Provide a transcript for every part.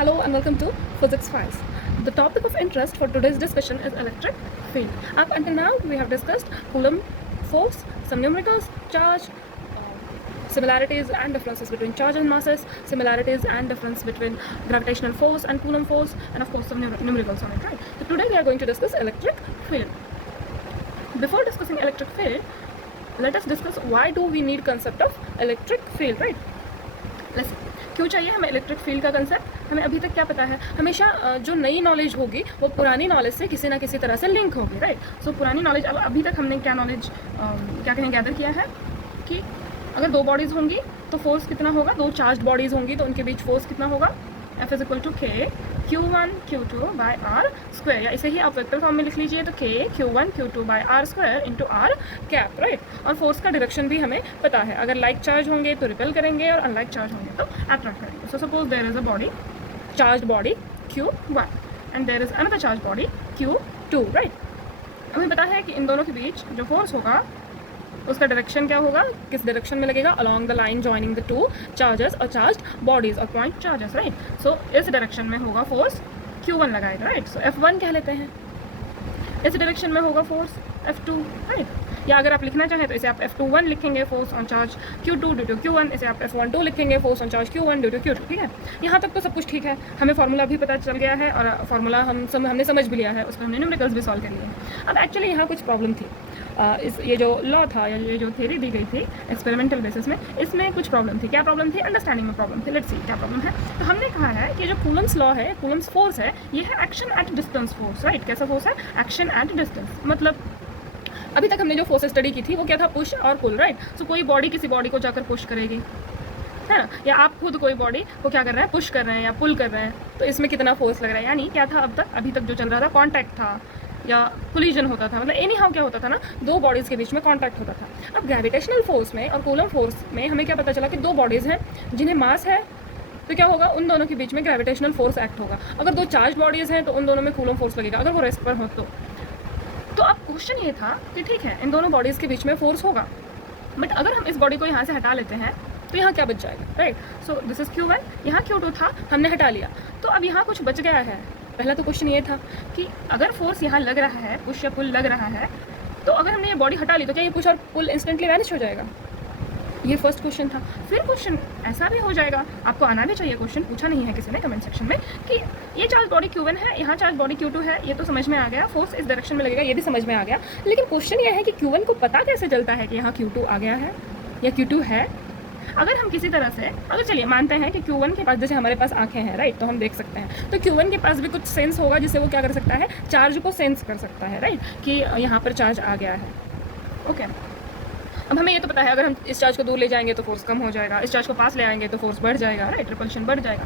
Hello and welcome to Physics Files. The topic of interest for today's discussion is electric field. Up until now, we have discussed Coulomb force, some numericals, charge, similarities and differences between charge and masses, similarities and difference between gravitational force and Coulomb force, and of course some numericals on it, right? So today we are going to discuss electric field. Before discussing electric field, let us discuss why do we need concept of electric field, right? Listen. क्यों चाहिए हमें electric field का concept? हमें अभी तक क्या पता है, हमेशा जो नई नॉलेज होगी वो पुरानी नॉलेज से किसी ना किसी तरह से लिंक होगी, राइट? सो पुरानी नॉलेज, अब अभी तक हमने क्या नॉलेज क्या कहें गैदर किया है कि अगर दो बॉडीज़ होंगी तो फोर्स कितना होगा, दो चार्ज बॉडीज़ होंगी तो उनके बीच फोर्स कितना होगा, F इज इक्वल टू के Q1 Q2 by R square, या इसे ही आप वेक्टर फॉर्म में लिख लीजिए तो के Q1 Q2 by R square into R cap, right? और फोर्स का डायरेक्शन भी हमें पता है, अगर लाइक चार्ज होंगे तो रिपेल करेंगे और अनलाइक चार्ज होंगे तो अट्रैक्ट करेंगे. So suppose there is a body, charge body Q1 and there is another charge body Q2, right? हमें पता है कि इन दोनों के बीच जो फोर्स होगा उसका डायरेक्शन क्या होगा, किस डायरेक्शन में लगेगा, along the line joining the two charges और चार्ज बॉडीज और पॉइंट चार्जेस, राइट? सो इस डायरेक्शन में होगा फोर्स Q1 लगाएगा, राइट? सो F1 कह लेते हैं. इस डायरेक्शन में होगा फोर्स F2, राइट? या अगर आप लिखना चाहें तो इसे आप F21 लिखेंगे, force on charge Q2 due to Q1. इसे आप F12 लिखेंगे, force on charge Q1 due to Q2. ठीक है, यहाँ तक तो सब कुछ ठीक है, हमें फार्मूला भी पता चल गया है और फार्मूला हमने समझ भी लिया है, उसमें हमने न्यूमेरिकल्स भी सॉल्व कर लिए हैं. अब एक्चुअली यहाँ कुछ प्रॉब्लम थी. ये जो लॉ था या ये जो थ्योरी दी गई थी एक्सपेरिमेंटल बेसिस में, इसमें कुछ प्रॉब्लम थी. क्या प्रॉब्लम थी? अंडरस्टैंडिंग में प्रॉब्लम थी. लेट्स सी क्या प्रॉब्लम है. तो हमने कहा है कि जो कूलम्स लॉ है, कूलम्स फोर्स है, ये है action at distance force, right? कैसा फोर्स है? Action at distance. मतलब अभी तक हमने जो फोर्स स्टडी की थी वो क्या था? पुश और पुल, राइट? सो कोई बॉडी किसी बॉडी को जाकर पुश करेगी, है ना? या आप खुद कोई बॉडी को क्या कर रहे हैं, पुश कर रहे हैं या पुल कर रहे हैं, तो इसमें कितना फोर्स लग रहा है. यानी क्या था अभी तक जो चल रहा था, कॉन्टैक्ट था या कोलिजन होता था. मतलब एनी हाउ क्या होता था ना, दो बॉडीज़ के बीच में कॉन्टैक्ट होता था. अब ग्रेविटेशनल फोर्स में और कूलम्ब फोर्स में हमें क्या पता चला कि दो बॉडीज़ हैं जिन्हें मास है, तो क्या होगा, उन दोनों के बीच में ग्रेविटेशनल फोर्स एक्ट होगा. अगर दो चार्ज बॉडीज़ हैं तो उन दोनों में कूलम्ब फोर्स लगेगा, अगर वो रेस्ट पर हो तो अब क्वेश्चन ये था कि ठीक है, इन दोनों बॉडीज़ के बीच में फोर्स होगा, बट अगर हम इस बॉडी को यहाँ से हटा लेते हैं तो यहाँ क्या बच जाएगा, right? So this is Q1, यहाँ Q2 था, हमने हटा लिया, तो अब यहाँ कुछ बच गया है. पहला तो क्वेश्चन ये था कि अगर फोर्स यहाँ लग रहा है, पुश या पुल लग रहा है, तो अगर हमने ये बॉडी हटा ली तो क्या ये पुश और पुल इंस्टेंटली वैनिश हो जाएगा? ये फर्स्ट क्वेश्चन था. फिर क्वेश्चन ऐसा भी हो जाएगा, आपको आना भी चाहिए, क्वेश्चन पूछा नहीं है किसी ने कमेंट सेक्शन में, कि ये चार्ज बॉडी Q1 है, यहाँ चार्ज बॉडी Q2 है, ये तो समझ में आ गया, फोर्स इस डायरेक्शन में लगेगा, ये भी समझ में आ गया, लेकिन क्वेश्चन ये है कि Q1 को पता कैसे चलता है कि यहाँ Q2 आ गया है या Q2 है? अगर हम किसी तरह से, अगर चलिए मानते हैं कि Q1 के पास, जैसे हमारे पास आंखें हैं, राइट, तो हम देख सकते हैं, तो Q1 के पास भी कुछ सेंस होगा जिससे वो क्या कर सकता है, चार्ज को सेंस कर सकता है, राइट, कि यहाँ पर चार्ज आ गया है. ओके, अब हमें ये तो पता है अगर हम इस चार्ज को दूर ले जाएंगे तो फोर्स कम हो जाएगा, इस चार्ज को पास ले आएंगे तो फोर्स बढ़ जाएगा, राइट, रिपल्शन बढ़ जाएगा.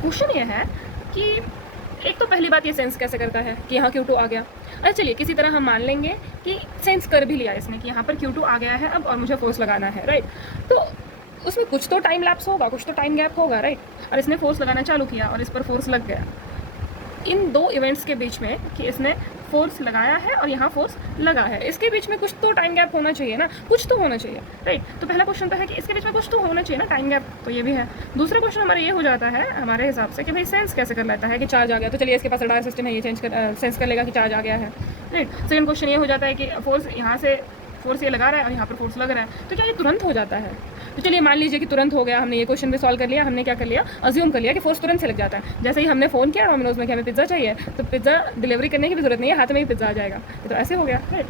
क्वेश्चन ये है कि एक तो पहली बात ये सेंस कैसे करता है कि यहाँ Q2 आ गया. अच्छा चलिए किसी तरह हम मान लेंगे कि सेंस कर भी लिया इसने कि यहाँ पर Q2 आ गया है अब और मुझे फोर्स लगाना है, राइट? तो उसमें कुछ तो टाइम लैप्स होगा, कुछ तो टाइम गैप होगा, राइट? और इसने फोर्स लगाना चालू किया और इस पर फोर्स लग गया. इन दो इवेंट्स के बीच में कि इसने फोर्स लगाया है और यहाँ फोर्स लगा है, इसके बीच में कुछ तो टाइम गैप होना चाहिए ना, कुछ तो होना चाहिए, राइट? तो पहला क्वेश्चन तो है कि इसके बीच में कुछ तो होना चाहिए ना, टाइम गैप, तो ये भी है. दूसरा क्वेश्चन हमारा ये हो जाता है हमारे हिसाब से कि भाई सेंस कैसे कर लेता है कि चार्ज आ गया, तो चलिए इसके पास रडार सिस्टम है, ये सेंस कर लेगा कि चार्ज आ गया है, राइट? सेकंड क्वेश्चन ये हो जाता है कि फोर्स यहाँ से फोर्स ये लगा रहा है और यहाँ पर फोर्स लग रहा है, तो क्या ये तुरंत हो जाता है? तो चलिए मान लीजिए कि तुरंत हो गया, हमने ये क्वेश्चन भी सॉल्व कर लिया, हमने क्या कर लिया, अज्यूम कर लिया कि फोर्स तुरंत से लग जाता है. जैसे ही हमने फ़ोन किया डोमिनोज में कि हमें पिज़्ज़ा चाहिए, तो पिज़्ज़ा डिलीवरी करने की भी जरूरत नहीं है, हाथ में ही पिज़्ज़ा आ जाएगा. तो ऐसे हो गया, राइट,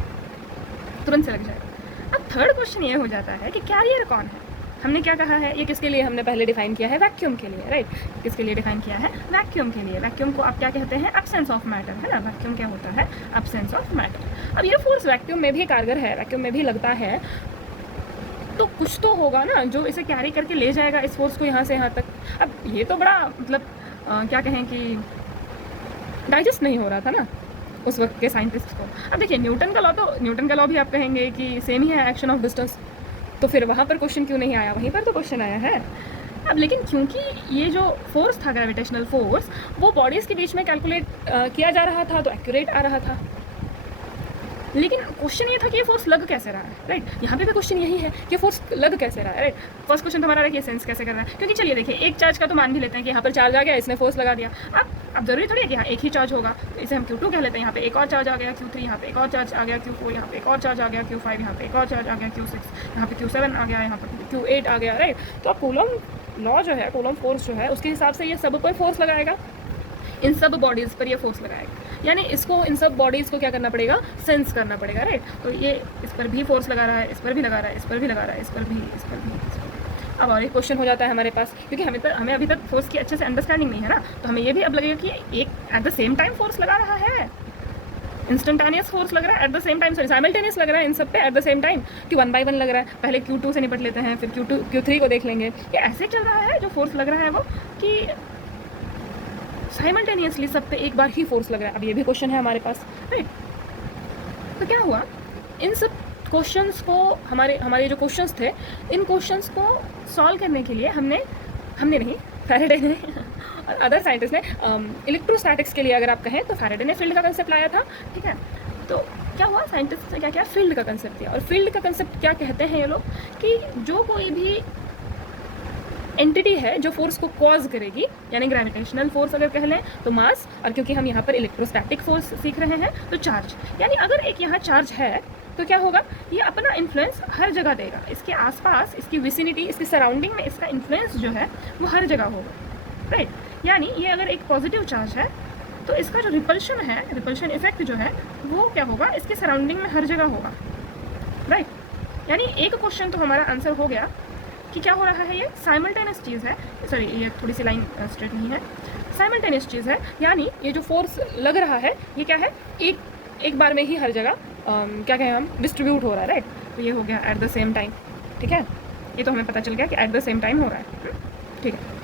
तुरंत से लग जाएगा. अब थर्ड क्वेश्चन ये हो जाता है कि कैरियर कौन है. हमने क्या कहा है, ये किसके लिए हमने पहले डिफाइन किया है, वैक्यूम के लिए, राइट? किसके लिए डिफाइन किया है, वैक्यूम के लिए. वैक्यूम को आप क्या कहते हैं, एब्सेंस ऑफ मैटर, है ना? वैक्यूम क्या होता है, एब्सेंस ऑफ मैटर. अब ये फोर्स वैक्यूम में भी कारगर है, वैक्यूम में भी लगता है, तो कुछ तो होगा ना जो इसे कैरी करके ले जाएगा इस फोर्स को यहाँ से यहाँ तक. अब ये तो बड़ा मतलब क्या कहें कि डाइजेस्ट नहीं हो रहा था ना उस वक्त के साइंटिस्ट को. अब देखिए न्यूटन का लॉ भी आप कहेंगे कि सेम ही है, एक्शन ऑफ डिस्टेंस, तो फिर वहाँ पर क्वेश्चन क्यों नहीं आया, वहीं पर तो क्वेश्चन आया है. अब लेकिन क्योंकि ये जो फोर्स था ग्रेविटेशनल फोर्स, वो बॉडीज़ के बीच में कैलकुलेट किया जा रहा था तो एक्यूरेट आ रहा था. लेकिन क्वेश्चन ये था कि ये फोर्स लग कैसे रहा है, राइट। यहाँ पे भी क्वेश्चन यही है कि फोर्स लग कैसे रहा है, राइट। फर्स्ट क्वेश्चन तो हमारा है कि सेंस कैसे कर रहा है, क्योंकि चलिए देखिए एक चार्ज का तो मान भी लेते हैं कि यहाँ पर चार्ज आ गया, इसने फोर्स लगा दिया। अब जरूरी थोड़ी है कि यहाँ एक ही चार्ज होगा, तो इसे हम Q2 कह लेते हैं। यहाँ पे एक और चार्ज आ गया Q3, यहाँ पे एक और चार्ज आ गया Q4, यहाँ पे एक और चार्ज आ गया Q5, यहाँ पे एक और चार्ज आ गया Q6, यहाँ पे Q7 आ गया, यहाँ पर Q8 आ गया, राइट। तो अब कूलम लॉ जो है, कूलम फोर्स जो है, उसके हिसाब से ये सब पर फोर्स लगाएगा, इन सब बॉडीज़ पर ये फोर्स लगाएगा। यानी इसको इन सब बॉडीज़ को क्या करना पड़ेगा, सेंस करना पड़ेगा, राइट। तो ये इस पर भी फोर्स लगा रहा है, इस पर भी लगा रहा है, इस पर भी लगा रहा है, इस पर भी, इस पर भी, इस पर। अब और एक क्वेश्चन हो जाता है हमारे पास, क्योंकि हमें अभी तक फोर्स की अच्छे से अंडरस्टैंडिंग नहीं है ना, तो हमें ये भी अब लगेगा कि एक at the same time force लगा रहा है, इंस्टेंटेनियस फोर्स लग रहा है at the same time, sorry simultaneous लग रहा है इन सब पे एट द सेम टाइम, कि 1 by 1 लग रहा है। पहले Q2 से निपट लेते हैं, फिर Q3 को देख लेंगे। ये ऐसे चल रहा है जो फोर्स लग रहा है वो कि साइमल्टेनियसली सब पे एक बार ही फोर्स लग रहा है। अब ये भी क्वेश्चन है हमारे पास, राइट। तो क्या हुआ, इन सब क्वेश्चंस को हमारे जो क्वेश्चंस थे, इन क्वेश्चंस को सॉल्व करने के लिए हमने नहीं, फैराडे ने और अदर साइंटिस्ट ने इलेक्ट्रोस्टैटिक्स के लिए अगर आप कहें तो फैराडे ने फील्ड का कंसेप्ट लाया था, ठीक है। तो क्या हुआ, साइंटिस्ट ने क्या किया, फील्ड का कंसेप्ट दिया। और फील्ड का कंसेप्ट क्या कहते हैं ये लोग, कि जो कोई भी एंटिटी है जो फोर्स को कॉज करेगी, यानी ग्रेविटेशनल फोर्स अगर कह लें तो मास, और क्योंकि हम यहाँ पर इलेक्ट्रोस्टैटिक फोर्स सीख रहे हैं तो चार्ज। यानी अगर एक यहाँ चार्ज है तो क्या होगा, ये अपना इन्फ्लुएंस हर जगह देगा, इसके आसपास, इसकी विसिनिटी, इसकी सराउंडिंग में इसका इन्फ्लुएंस जो है वो हर जगह होगा, राइट। यानी ये अगर एक पॉजिटिव चार्ज है तो इसका जो रिपल्शन है, रिपल्शन इफेक्ट जो है वो क्या होगा, इसके सराउंडिंग में हर जगह होगा, राइट। यानी एक क्वेश्चन तो हमारा आंसर हो गया कि क्या हो रहा है, ये साइमल्टेनियस चीज़ है, सॉरी ये थोड़ी सी लाइन स्ट्रेट नहीं है, साइमल्टेनियस चीज़ है। यानी ये जो फोर्स लग रहा है ये क्या है, एक बार में ही हर जगह क्या कहें हम, डिस्ट्रीब्यूट हो रहा है, राइट। तो ये हो गया एट द सेम टाइम, ठीक है। ये तो हमें पता चल गया कि एट द सेम टाइम हो रहा है, ठीक है।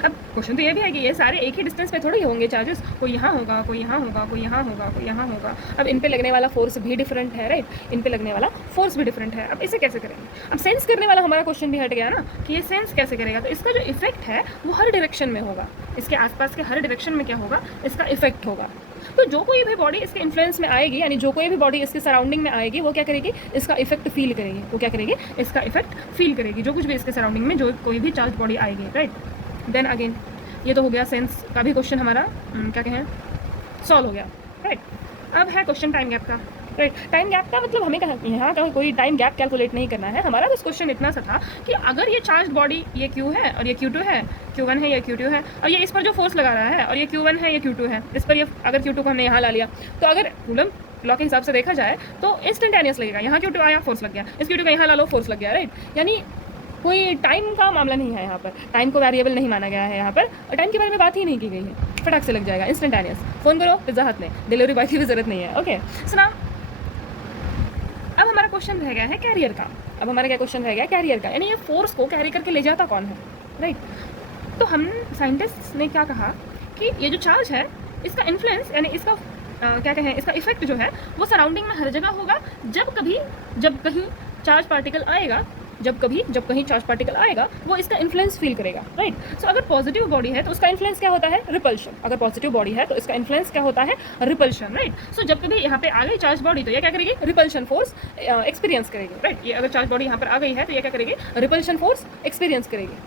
अब क्वेश्चन तो ये भी है कि ये सारे एक ही डिस्टेंस पे थोड़ी होंगे चार्जेस, कोई यहाँ होगा, कोई यहाँ होगा, कोई यहाँ होगा, कोई यहाँ होगा। अब इन पे लगने वाला फोर्स भी डिफरेंट है, राइट, इन पे लगने वाला फोर्स भी डिफरेंट है। अब इसे कैसे करेंगे, अब सेंस करने वाला हमारा क्वेश्चन भी हट गया ना, कि ये सेंस कैसे करेगा। तो इसका जो इफेक्ट है वो हर डायरेक्शन में होगा, इसके आसपास के हर डायरेक्शन में क्या होगा, इसका इफेक्ट होगा। तो जो कोई भी बॉडी इसके इन्फ्लुएंस में आएगी, यानी जो कोई भी बॉडी इसके सराउंडिंग में आएगी, वो क्या करेगी, इसका इफेक्ट फील करेगी। वो क्या करेगी, इसका इफेक्ट फील करेगी, जो कुछ भी इसके सराउंडिंग में जो कोई भी चार्ज बॉडी आएगी, राइट। देन अगेन ये तो हो गया सेंस का भी क्वेश्चन हमारा क्या कहें, सॉल्व हो गया, राइट। अब है क्वेश्चन टाइम गैप का, राइट। टाइम गैप का मतलब हमें यहाँ का कोई टाइम गैप कैलकुलेट नहीं करना है, हमारा बस क्वेश्चन इतना सा था कि अगर ये चार्ज बॉडी, ये Q है और ये Q2 है, Q1 है, ये Q2 है, और ये इस पर जो फोर्स लगा रहा है, और ये Q1 है, ये Q2 है, इस पर ये अगर Q2 को हमने यहाँ ला लिया, तो अगर कूलम लॉ के हिसाब से देखा जाए तो इंस्टेंटेनियस लगेगा। यहाँ Q2 आया, फोर्स लग गया, इस Q2 का यहाँ ला लो, फोर्स लग गया, राइट। यानी कोई टाइम का मामला नहीं है यहाँ पर, टाइम को वेरिएबल नहीं माना गया है यहाँ पर, और टाइम के बारे में बात ही नहीं की गई है, फटाक से लग जाएगा, इंस्टेंटेनियस। फ़ोन करो पिज़्ज़ा हट में, डिलीवरी बॉय की भी ज़रूरत नहीं है, ओके। सुना, अब हमारा क्वेश्चन रह गया है कैरियर का। अब हमारा क्या क्वेश्चन रह गया, कैरियर का, यानी ये फोर्स को कैरी करके ले जाता कौन है, राइट। तो हम साइंटिस्ट ने क्या कहा कि ये जो चार्ज है इसका इन्फ्लुएंस, यानी इसका क्या कहें, इसका इफेक्ट जो है वो सराउंडिंग में हर जगह होगा। जब कहीं चार्ज पार्टिकल आएगा, जब कहीं चार्ज पार्टिकल आएगा वो इसका इन्फ्लुएंस फील करेगा, राइट। सो अगर पॉजिटिव बॉडी है तो उसका इन्फ्लुएंस क्या होता है, रिपल्शन। अगर पॉजिटिव बॉडी है तो इसका इन्फ्लुएंस क्या होता है, रिपल्शन, राइट। सो जब कभी यहाँ पे आ गई चार्ज बॉडी तो ये क्या करेगी, रिपल्शन फोर्स एक्सपीरियंस करेगी, राइट। ये अगर चार्ज बॉडी यहाँ पर आ गई है तो ये क्या करेगी, रिपल्शन फोर्स एक्सपीरियंस करेगी,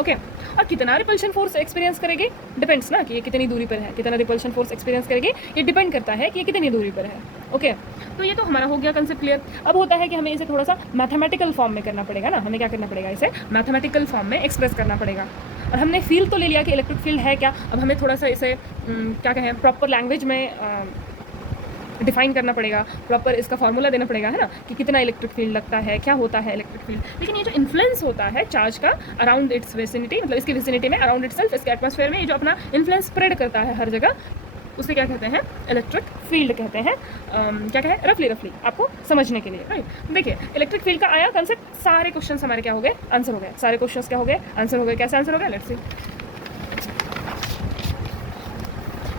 ओके। और कितना रिपल्शन फोर्स एक्सपीरियंस करेगी, डिपेंड्स ना कि ये कितनी दूरी पर है, कितना रिपल्शन फोर्स एक्सपीरियंस करेगी, ये डिपेंड करता है कि ये कितनी दूरी पर है, ओके। तो ये तो हमारा हो गया कंसेप्ट क्लियर। अब होता है कि हमें इसे थोड़ा सा मैथमेटिकल फॉर्म में करना पड़ेगा ना, हमें क्या करना पड़ेगा, इसे मैथमेटिकल फॉर्म में एक्सप्रेस करना पड़ेगा। और हमने फील्ड तो ले लिया कि इलेक्ट्रिक फील्ड है क्या, अब हमें थोड़ा सा इसे क्या कहें, प्रॉपर लैंग्वेज में डिफाइन करना पड़ेगा, प्रॉपर इसका फॉर्मूला देना पड़ेगा, है ना, कि कितना इलेक्ट्रिक फील्ड लगता है, क्या होता है इलेक्ट्रिक फील्ड। लेकिन ये जो इन्फ्लुएंस होता है चार्ज का अराउंड इट्स विसिनिटी, मतलब इसकी विसिनिटी में, अराउंड इटसेल्फ, इसके एटमॉस्फेयर में, ये जो अपना इन्फ्लुएंस स्प्रेड करता है हर जगह, उसे क्या कहते हैं, इलेक्ट्रिक फील्ड कहते हैं। क्या कहें, रफली आपको समझने के लिए, राइट। देखिए इलेक्ट्रिक फील्ड का आया कंसेप्ट, सारे क्वेश्चन हमारे क्या हो गए, आंसर हो गए, सारे क्वेश्चन क्या हो गए, आंसर हो गए। कैसे आंसर हो गया, लेट्स सी।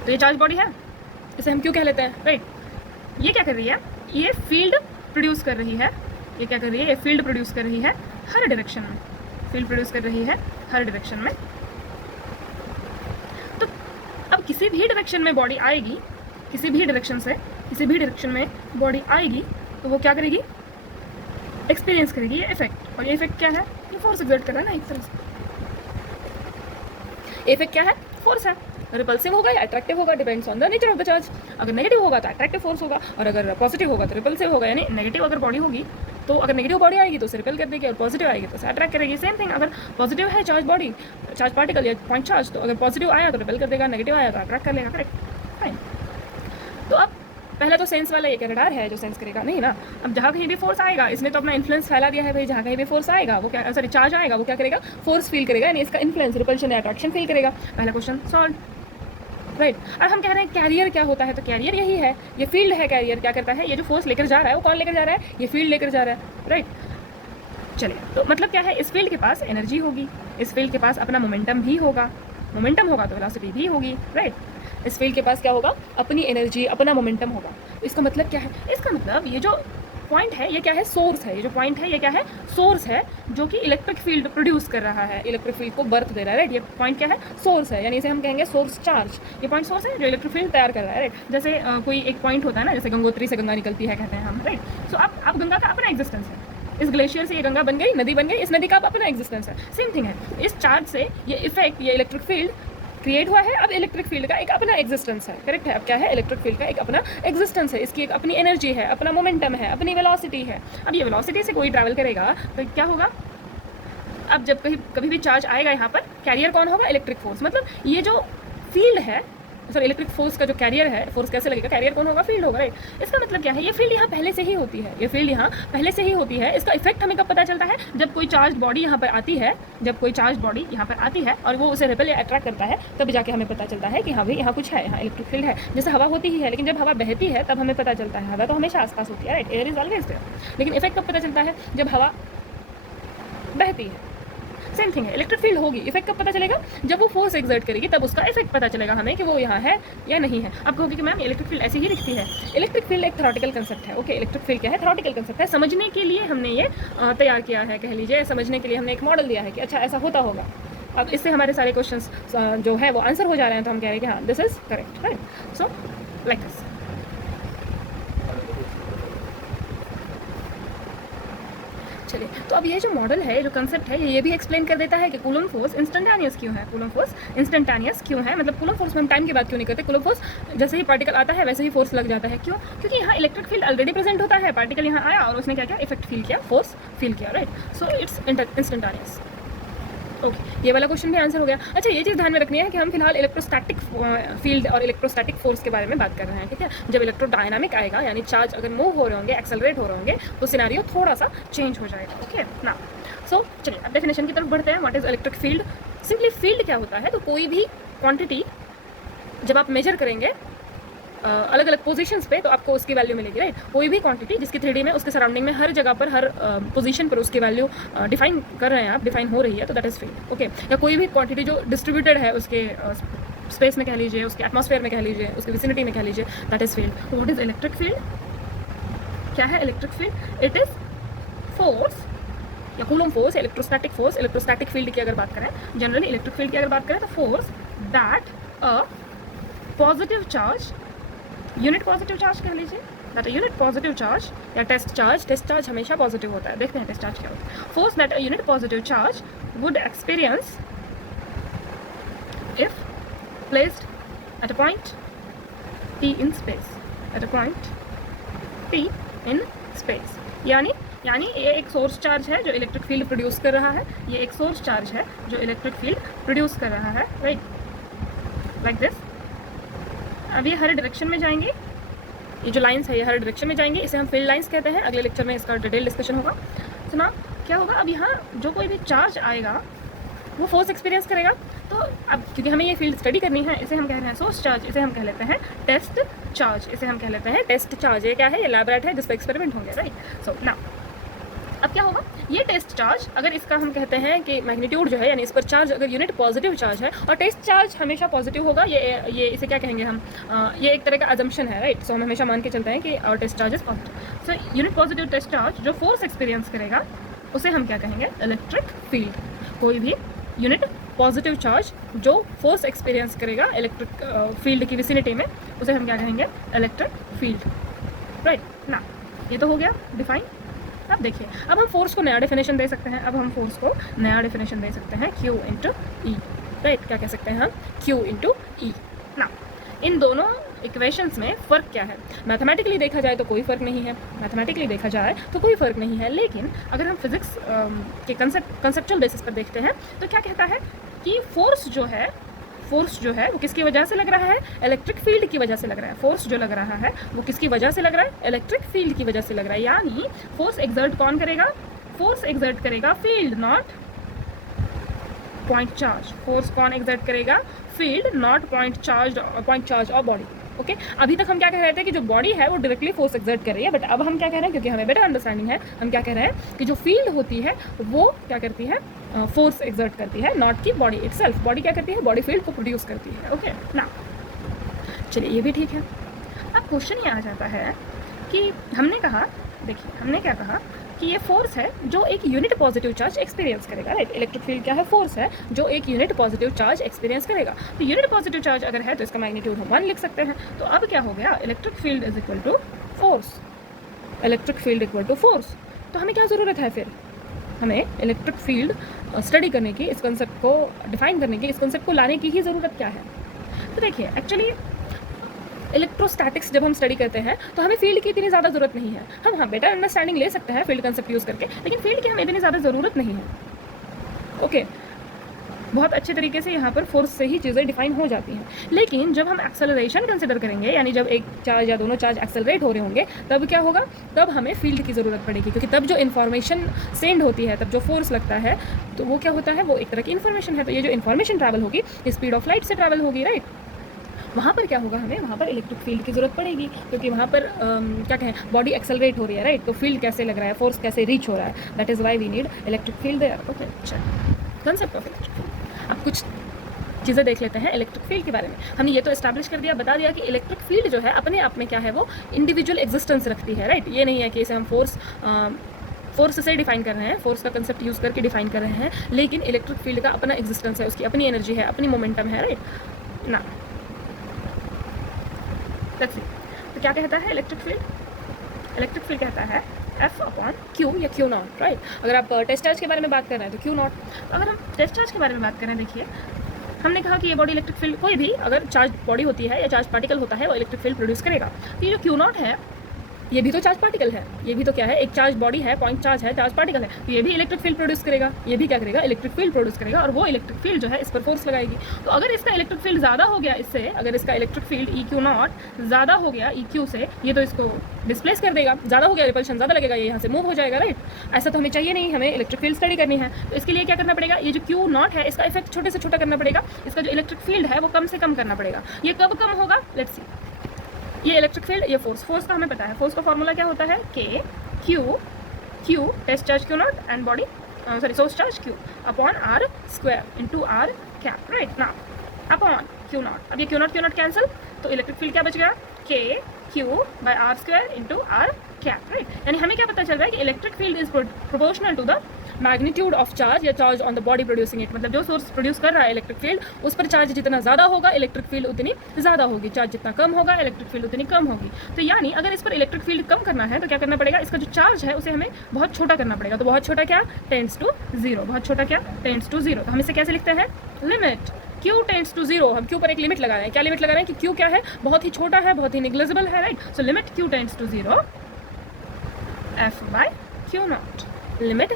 तो ये चार्ज बॉडी है, इसे हम क्यों कह लेते हैं, राइट। ये क्या कर रही है, ये फील्ड प्रोड्यूस कर रही है, ये क्या कर रही है, ये फील्ड प्रोड्यूस कर रही है हर डायरेक्शन में, फील्ड प्रोड्यूस कर रही है हर डायरेक्शन में। तो अब किसी भी डायरेक्शन में बॉडी आएगी, किसी भी डायरेक्शन से, किसी भी डायरेक्शन में बॉडी आएगी तो वो क्या करेगी, एक्सपीरियंस करेगी ये इफेक्ट। और ये इफेक्ट क्या है, ये फोर्स एक्सर्ट कर रहा है ना एक तरह से। इफेक्ट क्या है, फोर्स है। रिपल्सिव होगा या अट्रैक्टिव होगा, depends on the nature of the charge. अगर नेगेटिव होगा तो अट्रैक्टिव फोर्स होगा, और अगर पॉजिटिव होगा तो रिपल्सिव होगा। यानी नेगेटिव अगर बॉडी होगी तो अगर नेगेटिव बॉडी आएगी तो उसे रिपेल कर देगी, और पॉजिटिव आएगी तो उसे अट्रैक्ट करेगी। सेम थिंग, अगर पॉजिटिव है चार्ज बॉडी, चार्ज पार्टिकल या पॉइंट चार्ज, तो अगर पॉजिटिव आया तो रिपेल कर देगा, नेगेटिव आया तो अट्रैक्ट कर लेगा। Correct, fine. तो अब पहला तो सेंस वाला एक रडार है जो सेंस करेगा, नहीं ना। अब जहाँ कहीं भी फोर्स आएगा, इसने तो अपना इन्फ्लुएंस फैला दिया है भाई, जहाँ कहीं भी फोर्स आएगा वो क्या, सॉरी चार्ज आएगा वो क्या करेगा, फोर्स फील करेगा, यानी इसका इन्फ्लुएंस रिपल्शन या अट्रैक्शन फील करेगा। पहला क्वेश्चन सॉल्व, राइट। अब हम कह रहे हैं कैरियर क्या होता है, तो कैरियर यही है, ये फील्ड है। कैरियर क्या करता है, ये जो फोर्स लेकर जा रहा है वो कौन लेकर जा रहा है, ये फील्ड लेकर जा रहा है, राइट। चलिए, तो मतलब क्या है, इस फील्ड के पास एनर्जी होगी, इस फील्ड के पास अपना मोमेंटम भी होगा, मोमेंटम होगा तो वेलोसिटी भी होगी, राइट। इस फील्ड के पास क्या होगा, अपनी एनर्जी, अपना मोमेंटम होगा। इसका मतलब क्या है, इसका मतलब ये जो पॉइंट है ये क्या है, सोर्स है। ये जो पॉइंट है ये क्या है, सोर्स है, जो कि इलेक्ट्रिक फील्ड प्रोड्यूस कर रहा है, इलेक्ट्रिक फील्ड को बर्थ दे रहा है, राइट। ये पॉइंट क्या है, सोर्स है, यानी इसे हम कहेंगे सोर्स चार्ज। ये पॉइंट सोर्स है जो इलेक्ट्रिक फील्ड तैयार कर रहा है, राइट। जैसे कोई एक पॉइंट होता है ना, जैसे गंगोत्री से गंगा निकलती है कहते हैं हम, राइट। सो अब गंगा का अपना एग्जिस्टेंस है, इस ग्लेशियर से ये गंगा बन गई, नदी बन गई, इस नदी का अपना एग्जिस्टेंस है। सेम थिंग है, इस चार्ज से ये इफेक्ट, ये इलेक्ट्रिक फील्ड क्रिएट हुआ है, अब इलेक्ट्रिक फील्ड का एक अपना एग्जिस्टेंस है, करेक्ट है। अब क्या है, इलेक्ट्रिक फील्ड का एक अपना एग्जिस्टेंस है, इसकी एक अपनी एनर्जी है, अपना मोमेंटम है, अपनी वेलोसिटी है। अब ये वेलोसिटी से कोई ट्रैवल करेगा तो क्या होगा, अब जब कभी भी चार्ज आएगा यहाँ पर, कैरियर कौन होगा, इलेक्ट्रिक फोर्स। मतलब ये जो फील्ड है, सॉरी इलेक्ट्रिक फोर्स का जो कैरियर है, फोर्स कैसे लगेगा, कैरियर कौन होगा, फील्ड होगा, राइट। इसका मतलब क्या है, ये फील्ड यहाँ पहले से ही होती है, ये फील्ड यहाँ पहले से ही होती है। इसका इफेक्ट हमें कब पता चलता है, जब कोई चार्ज बॉडी यहाँ पर आती है, जब कोई चार्ज बॉडी यहाँ पर आती है और वो उसे रिपेल या अट्रैक्ट करता है, तब जाके हमें पता चलता है कि हाँ भाई यहाँ कुछ है, यहाँ इलेक्ट्रिक फील्ड है। जैसे हवा होती ही है, लेकिन जब हवा बहती है तब हमें पता चलता है, हवा तो हमेशा आसपास होती है, right, air is always there. लेकिन इफेक्ट कब पता चलता है, जब हवा बहती है। सेम थिंग है, इलेक्ट्रिक फील्ड होगी, इफेक्ट कब पता चलेगा, जब वो फोर्स एक्सर्ट करेगी तब उसका इफेक्ट पता चलेगा हमें कि वो यहाँ है या नहीं है। अब कहोगे कि मैम इलेक्ट्रिक फील्ड ऐसी ही दिखती है। इलेक्ट्रिक फील्ड एक थ्योरेटिकल कंसेप्ट है, ओके। इलेक्ट्रिक फील्ड क्या है, थ्योरेटिकल कंसेप्ट है। समझने के लिए हमने ये तैयार किया है, कह लीजिए समझने के लिए हमने एक मॉडल दिया है कि अच्छा ऐसा होता होगा। अब इससे हमारे सारे क्वेश्चंस जो है वो आंसर हो जा रहे हैं, तो हम कह रहे हैं कि हाँ this is correct, right. So like this. चलिए, तो अब ये जो मॉडल है, जो कंसेप्ट है, ये भी एक्सप्लेन कर देता है कि कूलम फोर्स इंस्टेंटेनियस क्यों है। कूलम फोर्स इंस्टेंटेनियस क्यों है, मतलब कूलम फोर्स में हम टाइम की बात क्यों नहीं करते। कूलम फोर्स जैसे ही पार्टिकल आता है वैसे ही फोर्स लग जाता है, क्यों, क्योंकि यहाँ इलेक्ट्रिक फील्ड ऑलरेडी प्रेजेंट होता है। पार्टिकल यहाँ आया और उसने क्या किया, इफेक्ट फील किया, फोर्स फील किया, right. So it's instantaneous, okay. ये वाला क्वेश्चन भी आंसर हो गया। अच्छा, ये चीज़ ध्यान में रखनी है कि हम फिलहाल इलेक्ट्रोस्टैटिक फील्ड और इलेक्ट्रोस्टैटिक फोर्स के बारे में बात कर रहे हैं, ठीक है। जब इलेक्ट्रोडायनामिक आएगा, यानी चार्ज अगर मूव हो रहे होंगे, एक्सेलरेट हो रहे होंगे, तो सिनेरियो थोड़ा सा चेंज हो जाएगा, ओके ना। सो चलिए अब डेफिनेशन की तरफ बढ़ते हैं। What is electric field. Simply field क्या होता है, तो कोई भी क्वांटिटी जब आप मेजर करेंगे अलग अलग पोजीशंस पे, तो आपको उसकी वैल्यू मिलेगी, राइट। कोई भी क्वांटिटी जिसकी 3D में उसके सराउंडिंग में हर जगह पर, हर पोजीशन पर उसकी वैल्यू डिफाइन कर रहे हैं आप, डिफाइन हो रही है, तो दैट इज फील्ड, ओके। या कोई भी क्वांटिटी जो डिस्ट्रीब्यूटेड है उसके स्पेस में कह लीजिए, उसके एटमॉस्फेयर में कह लीजिए, उसकी विसिनिटी में कह लीजिए, दैट इज फील्ड। तो व्हाट इज इलेक्ट्रिक फील्ड, क्या है electric field, it is force या coulomb force, electrostatic force. Electrostatic field की अगर बात करें, जनरली इलेक्ट्रिक फील्ड की अगर बात करें, तो force that a positive charge, unit positive charge कह लीजिए, that a unit positive charge या टेस्ट चार्ज हमेशा पॉजिटिव होता है। देखते हैं टेस्ट चार्ज क्या होता है। Force that a unit positive charge would experience if placed at a point p in space, at a point p in space। यानी ये एक सोर्स चार्ज है जो इलेक्ट्रिक फील्ड प्रोड्यूस कर रहा है, ये एक सोर्स चार्ज है जो इलेक्ट्रिक फील्ड प्रोड्यूस कर रहा है, राइट, लाइक दिस। अब ये हर डायरेक्शन में जाएंगे, ये जो लाइंस है ये हर डायरेक्शन में जाएंगे, इसे हम फील्ड लाइंस कहते हैं। अगले लेक्चर में इसका डिटेल डिस्कशन होगा। सुना क्या होगा, अब यहाँ जो कोई भी चार्ज आएगा वो फोर्स एक्सपीरियंस करेगा। तो अब क्योंकि हमें ये फील्ड स्टडी करनी है, इसे हम कह रहे हैं सोर्स चार्ज, इसे हम कह लेते हैं टेस्ट चार्ज, इसे हम कह लेते हैं टेस्ट चार्ज। ये क्या है, ये लैब रैट है जिस पर एक्सपेरिमेंट होंगे, राइट। सो ना अब क्या होगा, ये टेस्ट चार्ज, अगर इसका हम कहते हैं कि मैग्नीट्यूड जो है, यानी इस पर चार्ज अगर यूनिट पॉजिटिव चार्ज है, और टेस्ट चार्ज हमेशा पॉजिटिव होगा, ये इसे क्या कहेंगे हम, ये एक तरह का अजम्पशन है, राइट। सो हम हमेशा मान के चलते हैं कि और test charge is positive. So unit positive test charge जो फोर्स एक्सपीरियंस करेगा उसे हम क्या कहेंगे, इलेक्ट्रिक फील्ड। कोई भी यूनिट पॉजिटिव चार्ज जो फोर्स एक्सपीरियंस करेगा इलेक्ट्रिक फील्ड की विसिनिटी में, उसे हम क्या कहेंगे, इलेक्ट्रिक फील्ड। राइट ना। ये तो हो गया डिफाइन। अब देखिए, अब हम फोर्स को नया डेफिनेशन दे सकते हैं। अब हम फोर्स को नया डेफिनेशन दे सकते हैं, Q इंटू ई। राइट, क्या कह सकते हैं हम? Q इंटू ई ना। इन दोनों इक्वेशंस में फ़र्क क्या है? मैथमेटिकली देखा जाए तो कोई फ़र्क नहीं है, मैथमेटिकली देखा जाए तो कोई फ़र्क नहीं है, लेकिन अगर हम फिज़िक्स के कंसेप्चुअल बेसिस पर देखते हैं तो क्या कहता है कि फोर्स जो है वो किसकी वजह से लग रहा है? इलेक्ट्रिक फील्ड की वजह से लग रहा है। फोर्स जो लग रहा है वो किसकी वजह से लग रहा है? इलेक्ट्रिक फील्ड की वजह से लग रहा है। यानी फोर्स एक्सर्ट कौन करेगा? फोर्स एक्सर्ट करेगा field, not point charge. Force कौन एक्सर्ट करेगा? फील्ड, नॉट पॉइंट चार्ज और बॉडी। ओके, अभी तक हम क्या कह रहे थे कि जो बॉडी है वो डायरेक्टली फोर्स एक्सर्ट कर रही है, बट अब हम क्या कह रहे हैं, क्योंकि हमें बेटर अंडरस्टैंडिंग है, हम क्या कह रहे हैं कि जो फील्ड होती है वो क्या करती है? फोर्स एक्सर्ट करती है, नॉट की बॉडी इटसेल्फ। बॉडी क्या करती है? बॉडी फील्ड को प्रोड्यूस करती है। ओके ना, चलिए ये भी ठीक है। अब क्वेश्चन ये आ जाता है कि हमने कहा, देखिए हमने क्या कहा कि ये फोर्स है जो एक यूनिट पॉजिटिव चार्ज एक्सपीरियंस करेगा। राइट, इलेक्ट्रिक फील्ड क्या है? फोर्स है जो एक यूनिट पॉजिटिव चार्ज एक्सपीरियंस करेगा। तो यूनिट पॉजिटिव चार्ज अगर है तो इसका मैग्नीट्यूड हम 1 लिख सकते हैं। तो अब क्या हो गया? Electric field is equal to force. Electric field equal to force. तो हमें क्या ज़रूरत है फिर? हमें इलेक्ट्रिक फील्ड स्टडी करने की, इस कंसेप्ट को डिफाइन करने की, इस कंसेप्ट को लाने की ही ज़रूरत क्या है? तो देखिए, एक्चुअली इलेक्ट्रोस्टैटिक्स जब हम स्टडी करते हैं तो हमें फील्ड की इतनी ज़्यादा ज़रूरत नहीं है। हम हाँ बेटर अंडरस्टैंडिंग ले सकते हैं फील्ड कंसेप्ट यूज़ करके, लेकिन फील्ड की हमें इतनी ज़्यादा ज़रूरत नहीं है। ओके, बहुत अच्छे तरीके से यहाँ पर फोर्स से ही चीज़ें डिफाइन हो जाती हैं। लेकिन जब हम एक्सेलरेशन कंसिडर करेंगे, यानी जब एक चार्ज या दोनों चार्ज एक्सेलरेट हो रहे होंगे, तब क्या होगा? तब हमें फील्ड की ज़रूरत पड़ेगी, क्योंकि तब जो इन्फॉर्मेशन सेंड होती है, तब जो फोर्स लगता है, तो वो क्या होता है? वो एक तरह की इन्फॉर्मेशन है। तो ये जो इन्फॉर्मेशन ट्रैवल होगी, स्पीड ऑफ लाइट से ट्रैवल होगी। राइट, वहाँ पर क्या होगा? हमें वहाँ पर इलेक्ट्रिक फील्ड की ज़रूरत पड़ेगी, क्योंकि वहाँ पर क्या कहें, बॉडी एक्सेलरेट हो रही है। राइट, तो फील्ड कैसे लग रहा है, फोर्स कैसे रीच हो रहा है, that is why we need electric field there. Okay, चलिए कंसेप्ट ऑफ इलेक्ट्रिक फील्ड। अब कुछ चीज़ें देख लेते हैं इलेक्ट्रिक फील्ड के बारे में। हमने ये तो एस्टैब्लिश कर दिया, बता दिया कि इलेक्ट्रिक फील्ड जो है अपने आप में क्या है, वो इंडिविजुअल एग्जिस्टेंस रखती है। राइट, ये नहीं है कि इसे हम फोर्स से डिफाइन कर रहे हैं, फोर्स का कंसेप्ट यूज़ करके डिफाइन कर रहे हैं, लेकिन इलेक्ट्रिक फील्ड का अपना एग्जिस्टेंस है, उसकी अपनी एनर्जी है, अपनी मोमेंटम है। राइट ना, तो क्या कहता है इलेक्ट्रिक फील्ड? इलेक्ट्रिक फील्ड कहता है F अपॉन Q या Q नॉट। राइट, अगर आप टेस्ट चार्ज के बारे में बात कर रहे हैं तो Q नॉट। अगर हम टेस्ट चार्ज के बारे में बात करें, देखिए हमने कहा कि ये बॉडी इलेक्ट्रिक फील्ड, कोई भी अगर चार्ज बॉडी होती है या चार्ज पार्टिकल होता है, वो इलेक्ट्रिक फील्ड प्रोड्यूस करेगा। तो ये जो Q नॉट है, ये भी तो चार्ज पार्टिकल है, ये भी तो क्या है? एक चार्ज बॉडी है, पॉइंट चार्ज है, चार्ज पार्टिकल है, तो ये भी इलेक्ट्रिक फील्ड प्रोड्यूस करेगा। ये भी क्या करेगा? इलेक्ट्रिक फील्ड प्रोड्यूस करेगा, और वो इलेक्ट्रिक फील्ड जो है इस पर फोर्स लगाएगी। तो अगर इसका इलेक्ट्रिक फील्ड ज़्यादा हो गया इससे, अगर इसका इलेक्ट्रिक फील्ड EQ नॉट ज़्यादा हो गया EQ से, ये तो इसको डिस्प्लेस कर देगा, ज़्यादा हो गया, रिपल्शन ज़्यादा लगेगा, ये यहाँ से मूव हो जाएगा। राइट, ऐसा तो हमें चाहिए नहीं, हमें इलेक्ट्रिक फील्ड स्टडी करनी है। तो इसके लिए क्या करना पड़ेगा? ये जो Q नॉट है, इसका इफेक्ट छोटे से छोटा करना पड़ेगा, इसका जो इलेक्ट्रिक फील्ड है वो कम से कम करना पड़ेगा। ये कब कम होगा? Let's see. ये इलेक्ट्रिक फील्ड, ये फोर्स का हमें पता है। फोर्स का फॉर्मूला क्या होता है? Q test charge Q not and body source charge Q upon R square into R cap. Right ना, अपॉन Q नॉट। अब ये Q नॉट कैंसिल, तो इलेक्ट्रिक फील्ड क्या बच गया? Q by R square into R cap. Right, यानी हमें क्या पता चल रहा है कि electric field is proportional to the magnitude of charge या charge on the body producing it. मतलब जो सोर्स प्रोड्यूस कर रहा है इलेक्ट्रिक फील्ड, उस पर चार्ज जितना ज़्यादा होगा इलेक्ट्रिक फील्ड उतनी ज़्यादा होगी, चार्ज जितना कम होगा इलेक्ट्रिक फील्ड उतनी कम होगी। तो यानी अगर इस पर इलेक्ट्रिक फील्ड कम करना है तो क्या करना पड़ेगा? इसका जो चार्ज है उसे हमें बहुत छोटा करना पड़ेगा। तो बहुत छोटा क्या? Tends to zero. बहुत छोटा क्या? Tends to zero. तो हम इसे कैसे लिखते हैं? Limit Q tends to zero. हम Q पर एक लिमिट लगा रहे हैं। क्या लिमिट लगा रहे हैं कि Q क्या है? बहुत ही छोटा है, बहुत ही निग्लिजिबल है। Right, so limit Q tends to zero F by Q naught. Limit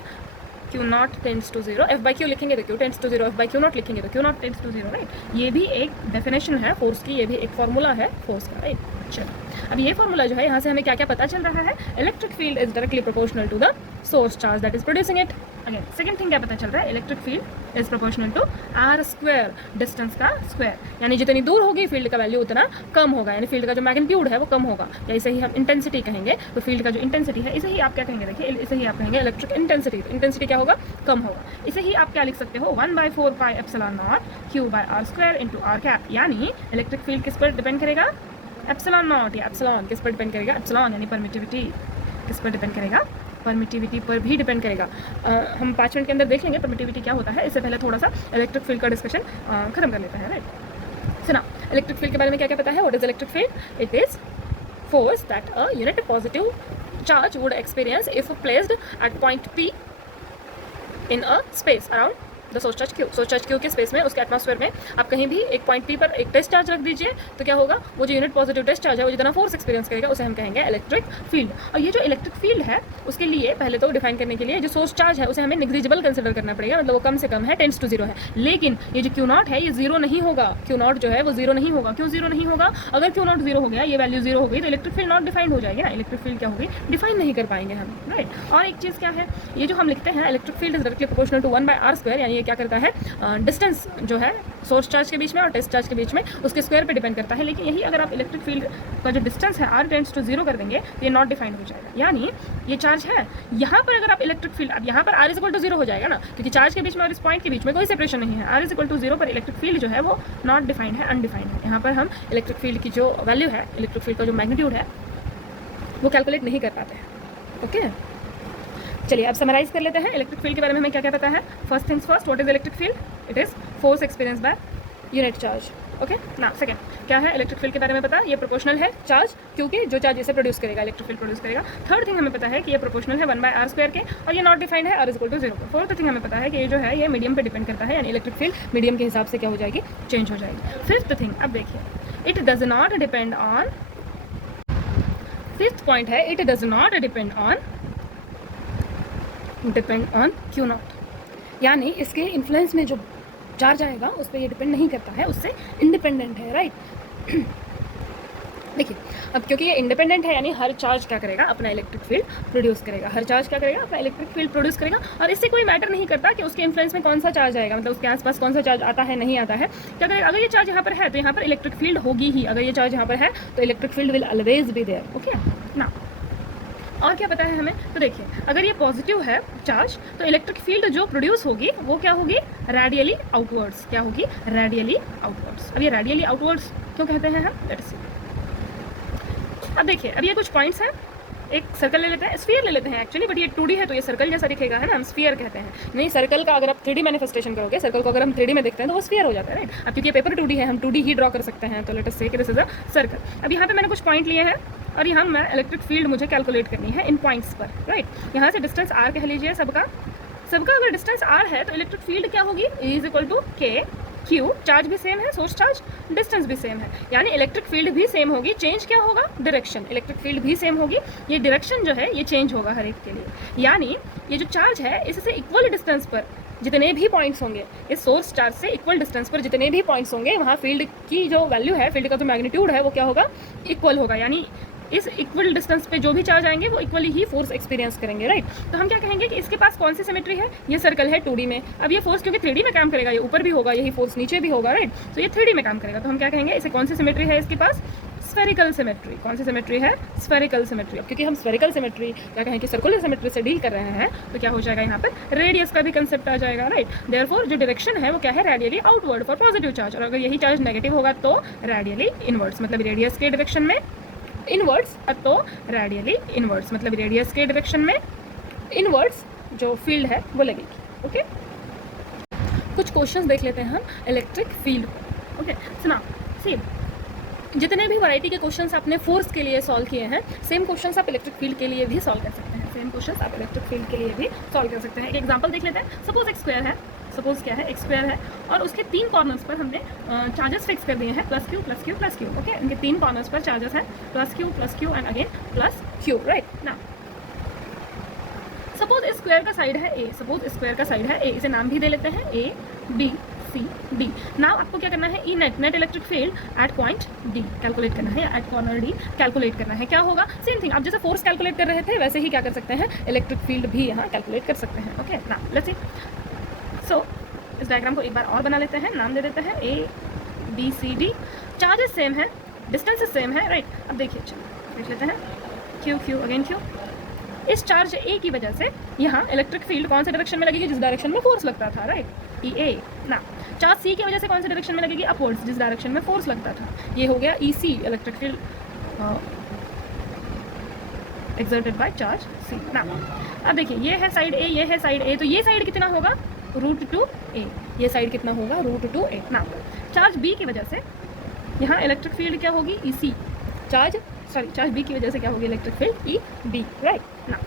Q naught tends to zero, F by Q लिखेंगे तो Q tends to zero, F by Q naught लिखेंगे तो Q naught tends to zero. Right, ये भी एक definition है force की, ये भी एक फॉर्मूला है फोर्स का। राइट, चलो अब ये फॉर्मूला जो है, यहाँ से हमें क्या क्या पता चल रहा है? Electric field is directly proportional to the source charge that is producing it. Again second thing क्या पता चल रहा है? Electric field is proportional to R square, distance का स्क्वायर, यानी जितनी दूर होगी फील्ड का वैल्यू उतना कम होगा, यानी फील्ड का जो मैग्नीट्यूड है वो कम होगा, या इसे ही हम इंटेंसिटी कहेंगे। तो फील्ड का जो इंटेंसिटी है, इसे ही आप क्या कहेंगे? देखिए, इसे ही आप कहेंगे इलेक्ट्रिक इंटेंसिटी। तो इंटेंसिटी क्या होगा? कम होगा। इसे ही आप क्या लिख सकते हो? 1/4 pi epsilon naught Q by R square into R cap. यानी इलेक्ट्रिक फील्ड किस पर डिपेंड करेगा? एप्सिलॉन नॉट या एप्सिलॉन किस पर डिपेंड करेगा? एप्सिलॉन यानी परमिटिविटी किस पर डिपेंड करेगा? परमिटिविटी पर भी डिपेंड करेगा। हम 5 मिनट के अंदर देख लेंगे परमिटिविटी क्या होता है। इससे पहले थोड़ा सा इलेक्ट्रिक फील्ड का डिस्कशन खत्म कर लेते हैं। राइट, सुना इलेक्ट्रिक फील्ड के बारे में क्या क्या पता है? What is electric field? It is force that a unit positive charge would experience if placed at point P in a space around the source charge Q. Source charge Q के space में, उसके atmosphere में आप कहीं भी एक point P पर एक टेस्ट चार्ज रख दीजिए तो क्या होगा, वो जो यूनिट पॉजिटिव टेस्ट चार्ज है वो जितना फोर्स एक्सपीरियंस करेगा उसे हम कहेंगे इलेक्ट्रिक फील्ड। और ये जो इलेक्ट्रिक फील्ड है उसके लिए पहले तो डिफाइन करने के लिए जो सोर्स चार्ज है उसे हमें निग्लिजिबल कंसिडर करना पड़ेगा, मतलब वो कम से कम है, टेंड्स टू जीरो है। लेकिन ये जो क्यू नॉट है ये जीरो नहीं होगा, क्यू नॉट जो है वो जीरो नहीं होगा। क्यों जीरो नहीं होगा? अगर क्यू नॉट जीरो हो गया, ये वैल्यू जीरो हो गई तो इलेक्ट्रिक फील्ड नॉट डिफाइंड हो जाएगी ना, इलेक्ट्रिक फील्ड क्या होगी, डिफाइन नहीं कर पाएंगे हम, राइट। और एक चीज़ क्या है, ये जो हम लिखते हैं electric field is directly proportional to 1/r², यानी ये क्या करता है, डिस्टेंस जो है सोर्स चार्ज के बीच में और टेस्ट चार्ज के बीच में उसके स्क्वायर पे डिपेंड करता है। लेकिन यही अगर आप इलेक्ट्रिक फील्ड का जो डिस्टेंस है r टेंड्स टू जीरो कर देंगे तो ये नॉट डिफाइंड हो जाएगा। यानी ये चार्ज है यहाँ पर, अगर आप इलेक्ट्रिक फील्ड, अब यहाँ पर r इक्वल टू जीरो हो जाएगा ना, क्योंकि चार्ज के बीच में और इस पॉइंट के बीच में कोई सेपरेशन नहीं है। r इक्वल टू जीरो पर इलेक्ट्रिक फील्ड जो है वो नॉट डिफाइंड है, अनडिफाइंड है। यहाँ पर हम इलेक्ट्रिक फील्ड की जो वैल्यू है, इलेक्ट्रिक फील्ड का जो मैग्नीट्यूड है वो कैलकुलेट नहीं कर पाते हैं। ओके, चलिए अब समराइज कर लेते हैं इलेक्ट्रिक फील्ड के बारे में हमें क्या क्या पता है। First things first, what is electric field? It is force experience by unit charge. Okay ना, सेकंड क्या है इलेक्ट्रिक फील्ड के बारे में पता, ये प्रोपोर्शनल है चार्ज, क्योंकि जो चार्ज इसे प्रोड्यूस करेगा इलेक्ट्रिक फील्ड प्रोड्यूस करेगा। थर्ड थिंग हमें पता है कि ये प्रोपोर्शनल है 1/r² के, और ये नॉट डिफाइंड है, r equal to zero. Fourth thing हमें पता है कि ये जो है ये मीडियम पे डिपेंड करता है, यानी इलेक्ट्रिक फील्ड मीडियम के हिसाब से क्या हो जाएगी, चेंज हो जाएगी। फिफ्थ थिंग, अब देखिए, it does not depend on, fifth point है it does not depend on q not, यानी इसके इन्फ्लुएंस में जो चार्ज आएगा उस पर ये डिपेंड नहीं करता है, उससे इंडिपेंडेंट है, राइट। देखिए अब क्योंकि ये इंडिपेंडेंट है, यानी हर चार्ज क्या करेगा, अपना इलेक्ट्रिक फील्ड प्रोड्यूस करेगा, हर चार्ज क्या करेगा, अपना इलेक्ट्रिक फील्ड प्रोड्यूस करेगा। और इससे कोई मैटर नहीं करता कि उसके इन्फ्लुएंस में कौन सा चार्ज आएगा, मतलब उसके आसपास कौन सा चार्ज आता है नहीं आता है, क्या करेगा, अगर ये चार्ज यहाँ पर है तो यहाँ पर इलेक्ट्रिक फील्ड होगी ही, अगर ये चार्ज यहाँ पर है तो electric field will always be there. Okay ना, और क्या पता है हमें, तो देखिए अगर ये पॉजिटिव है चार्ज तो इलेक्ट्रिक फील्ड जो प्रोड्यूस होगी वो क्या होगी, रेडियली आउटवर्ड्स। क्या होगी, रेडियली आउटवर्ड्स। अब ये रेडियली आउटवर्ड्स क्यों कहते हैं हम, लेट्स सी। अब देखिए अब ये कुछ पॉइंट्स हैं, एक सर्कल ले लेते हैं, स्फीयर ले लेते हैं एक्चुअली, बट ये 2D है तो ये सर्कल जैसा दिखेगा, है ना, हम स्फीयर कहते हैं। नहीं, सर्कल का अगर आप 3D मैनिफेस्टेशन करोगे, सर्कल को अगर हम 3D में देखते हैं तो वो स्फीयर हो जाता है, राइट। अब क्योंकि पेपर 2D है, हम 2D ही ड्रॉ कर सकते हैं, तो लेट अस से कि दिस इज अ सर्कल। अब यहाँ पे मैंने कुछ पॉइंट लिए हैं और यहाँ मैं इलेक्ट्रिक फील्ड मुझे कैलकुलेट करनी है इन पॉइंट्स पर, राइट। यहाँ से डिस्टेंस r कह लीजिए सबका, अगर डिस्टेंस r है तो इलेक्ट्रिक फील्ड क्या होगी, E is equal to K Q, charge भी सेम है, सोर्स चार्ज, डिस्टेंस भी सेम है, यानी इलेक्ट्रिक फील्ड भी सेम होगी। चेंज क्या होगा, डायरेक्शन, इलेक्ट्रिक फील्ड भी सेम होगी, ये डायरेक्शन जो है ये चेंज होगा हर एक के लिए। यानी ये जो चार्ज है इससे इक्वल डिस्टेंस पर जितने भी पॉइंट्स होंगे, इस सोर्स चार्ज से इक्वल डिस्टेंस पर जितने भी पॉइंट्स होंगे वहाँ फील्ड की जो वैल्यू है, फील्ड का जो मैग्नीट्यूड है वो क्या होगा, इक्वल होगा। यानी इस इक्वल डिस्टेंस पे जो भी चार्ज आएंगे वो इक्वली ही फोर्स एक्सपीरियंस करेंगे, राइट। तो हम क्या कहेंगे कि इसके पास कौन सी सिमेट्री है, ये सर्कल है 2D में। अब ये फोर्स क्योंकि 3D में काम करेगा, ये ऊपर भी होगा, यही फोर्स नीचे भी होगा, राइट। तो ये 3D में काम करेगा, तो हम क्या कहेंगे, इसे कौन सी सिमेट्री है इसके पास, स्फेरिकल सिमेट्री। कौन सी सिमेट्री है, स्फेरिकल सिमेट्री। अब क्योंकि हम स्फेरिकल सिमेट्री क्या कहें कि सर्कुलर सिमेट्री से डील कर रहे हैं तो क्या हो जाएगा, यहाँ पर रेडियस का भी कंसेप्ट आ जाएगा, राइट। देयरफॉर जो डायरेक्शन है वो क्या है, radially outward for positive charge, और अगर यही चार्ज नेगेटिव होगा तो रेडियली इनवर्ड्स, मतलब रेडियस के डायरेक्शन में इनवर्ड्स, तो रेडियली इनवर्ड्स, मतलब रेडियस के डायरेक्शन में इनवर्ड्स जो फील्ड है वो लगेगी। ओके, कुछ क्वेश्चंस देख लेते हैं हम इलेक्ट्रिक फील्ड को। ओके सुना, सेम जितने भी वैरायटी के क्वेश्चंस आपने फोर्स के लिए सॉल्व किए हैं, सेम क्वेश्चंस आप इलेक्ट्रिक फील्ड के लिए भी सॉल्व कर सकते हैं, सेम क्वेश्चंस आप इलेक्ट्रिक फील्ड के लिए भी सॉल्व कर सकते हैं। एक एग्जांपल देख लेते हैं। सपोज एक स्क्वायर है, सपोज क्या है, एक स्क्वायर है और उसके 3 कॉर्नर्स पर हमने चार्जेस फिक्स कर दिए हैं, plus q plus q plus q. Okay, इनके 3 कॉर्नर्स पर चार्जेस हैं plus q and again plus q, right ना। सपोज स्क्वायर का साइड है ए, सपोज स्क्वायर का साइड है ए, इसे नाम भी दे लेते हैं A B C d. Now आपको क्या करना है, e net electric field at point d calculate करना है, एट कॉर्नर डी कैलकुलेट करना है। क्या होगा, सेम थिंग, आप जैसे फोर्स कैलकुलेट कर रहे थे वैसे ही क्या कर सकते हैं, इलेक्ट्रिक फील्ड भी यहाँ कैलकुलेट कर सकते हैं। ओके ना, लेट्स सी। सो इस डायग्राम को एक बार और बना लेते हैं, नाम दे देते हैं A B C D. Charges same है, डिस्टेंसेस सेम है, राइट। अब देखिए, चलो देख लेते हैं, क्यू क्यू अगेन क्यू। इस चार्ज ए की वजह से यहाँ इलेक्ट्रिक फील्ड कौन से डायरेक्शन में लगेगी, जिस डायरेक्शन में फोर्स लगता था, राइट, ई ए ना। चार्ज सी की वजह से कौन से डायरेक्शन में लगेगी, अपवर्ड्स, जिस डायरेक्शन में फोर्स लगता था, ये हो गया e c, electric field exerted by charge c ना। अब देखिए, ये है साइड ए, ये है साइड ए, तो ये साइड कितना होगा, √2a, ये साइड कितना होगा, √2a ना। चार्ज बी की वजह से यहाँ इलेक्ट्रिक फील्ड क्या होगी, E C, charge charge B की वजह से क्या होगी electric field E B, right ना।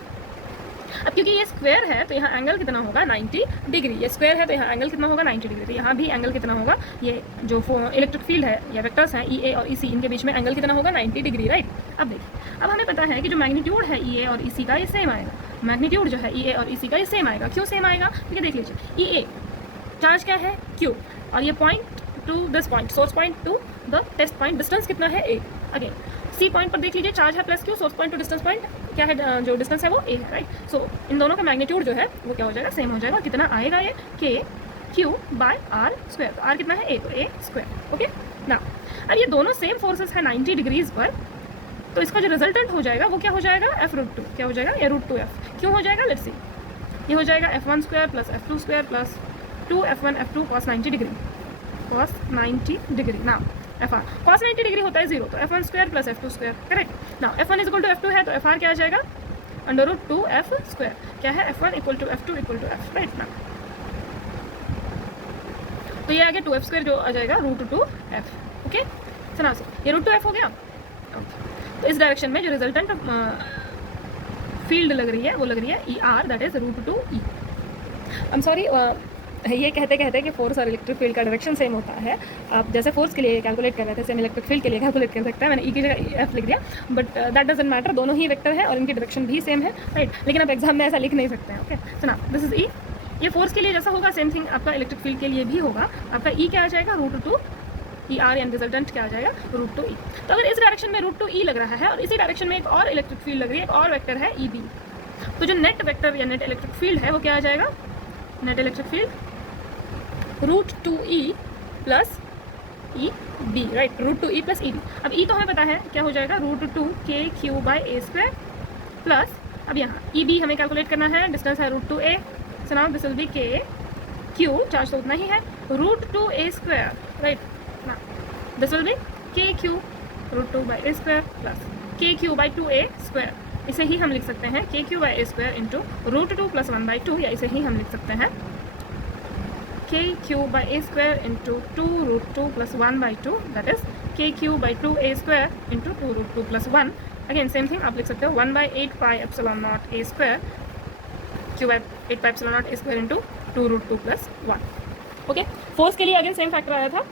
अब क्योंकि ये स्क्वायर है तो यहाँ एंगल कितना होगा 90 डिग्री, ये स्क्वायर है तो यहाँ एंगल कितना होगा 90 डिग्री, तो यहाँ भी एंगल कितना होगा, ये जो इलेक्ट्रिक फील्ड है या वेक्टर्स हैं ई ए और ई सी, इनके बीच में एंगल कितना होगा 90 डिग्री, राइट। अब देखिए, अब हमें पता है कि जो मैग्नीट्यूड है ई ए और ई सी का ये सेम आएगा, मैग्नीट्यूड जो है ई ए और ई सी का ये सेम आएगा। क्यों सेम आएगा, ठीक है देख लीजिए, ई ए चार्ज क्या है क्यू, और ये point to this point, source point to the test point, distance कितना है ए। अगेन सी पॉइंट पर देख लीजिए चार्ज है plus Q, source point to distance point क्या है, जो डिस्टेंस है वो ए है, राइट। सो इन दोनों का मैग्नीट्यूड जो है वो क्या हो जाएगा, सेम हो जाएगा। कितना आएगा ये के क्यू बाय आर स्क्वायर, तो आर कितना है ए, तो ए स्क्वायर, ओके ना। अब ये दोनों सेम फोर्सेस है 90 डिग्रीज पर, तो इसका जो रिजल्टेंट हो जाएगा वो क्या हो जाएगा f√2, क्या हो जाएगा ये √2f। क्यों हो जाएगा, लेट्स सी, ये हो जाएगा f1 square plus f2 square plus 2f1 f2 cos 90 degree, cos 90 degree ना, एफ आर cos 90 डिग्री होता है 0, तो f1 square plus f2 square, correct ना। f1 इक्वल टू f2 है तो f r क्या आ जाएगा √2f स्क्वायर, क्या है f1 equal to f2 equal to f, right ना। तो ये आगे 2f स्क्वायर जो आ जाएगा √2f, ओके सुना से, ये √2f हो गया। तो इस डायरेक्शन में जो रिजल्टेंट फील्ड लग रही है वो लग रही है E R, that is √2e। I am sorry, ये कहते कहते कि फोर्स और इलेक्ट्रिक फील्ड का डायरेक्शन सेम होता है। आप जैसे फोर्स के लिए कैलकुलेट कर रहे थे सेम इलेक्ट्रिक फील्ड के लिए कैलकुलेट कर सकते हैं, मैंने ई की जगह एफ लिख दिया, बट दैट डजंट मैटर, दोनों ही वेक्टर है और इनकी डायरेक्शन भी सेम है, राइट। लेकिन आप एग्जाम में ऐसा लिख नहीं सकते हैं, ओके सुना, दिस इज ई। ये फोर्स के लिए जैसा होगा सेम थिंग आपका इलेक्ट्रिक फील्ड के लिए भी होगा, आपका ई क्या आ जाएगा √2 ई आर, एंड रिजल्टेंट क्या आ जाएगा √2e। तो अगर इस डायरेक्शन में √2e लग रहा है और इसी डायरेक्शन में एक और इलेक्ट्रिक फील्ड लग रही है, एक और वेक्टर है ई बी, तो जो नेट वेक्टर या नेट इलेक्ट्रिक फील्ड है वो क्या आ जाएगा, net electric field √2e plus E B, right, √2e plus E B. अब ई तो हमें पता है क्या हो जाएगा √2kq by A square plus, अब यहाँ ई बी हमें कैलकुलेट करना है, डिस्टेंस है √2a, so now this will B के क्यू, चार्ज तो उतना ही है, √2a स्क्वायर, राइट ना, दिस विल बी के Q √2 by A square plus के क्यू बाई 2a स्क्वायर। इसे ही हम लिख सकते हैं के Q by A square into √2 plus 1/2, या इसे ही हम लिख सकते हैं के Q by A square into 2√2 plus 1/2, that is के Q by 2a square into 2√2 plus 1। Again same thing आप लिख सकते हो 1/8 पाई epsilon not a square Q by 8 pi epsilon not a square into 2√2 plus 1, okay. Force के लिए again same factor आया था,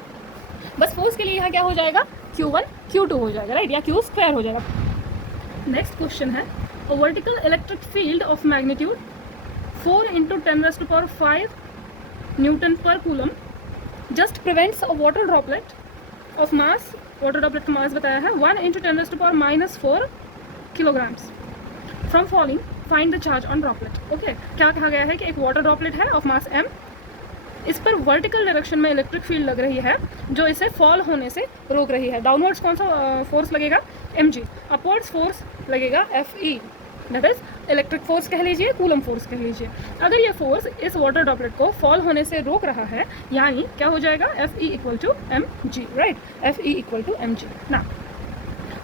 बस फोर्स के लिए यहाँ क्या हो जाएगा Q1 Q2 हो जाएगा, राइट, या Q स्क्वायर हो जाएगा। नेक्स्ट क्वेश्चन है, a vertical electric field of magnitude 4 × 10⁵ newton per coulomb just prevents a water droplet of mass, water droplet का मास बताया है 1 × 10⁻⁻4 kilograms from falling, find the charge on droplet. Okay, क्या कहा गया है कि एक वाटर ड्रॉपलेट है ऑफ मास m, इस पर वर्टिकल डायरेक्शन में इलेक्ट्रिक फील्ड लग रही है जो इसे फॉल होने से रोक रही है। डाउनवर्ड्स कौन सा फोर्स लगेगा mg, अपवर्ड्स फोर्स लगेगा fe, that is electric force कह लीजिए, कूलम फोर्स कह लीजिए। अगर ये फोर्स इस वाटर ड्रॉपलेट को फॉल होने से रोक रहा है, यानी क्या हो जाएगा fe equal to mg, right, fe equal to mg ना।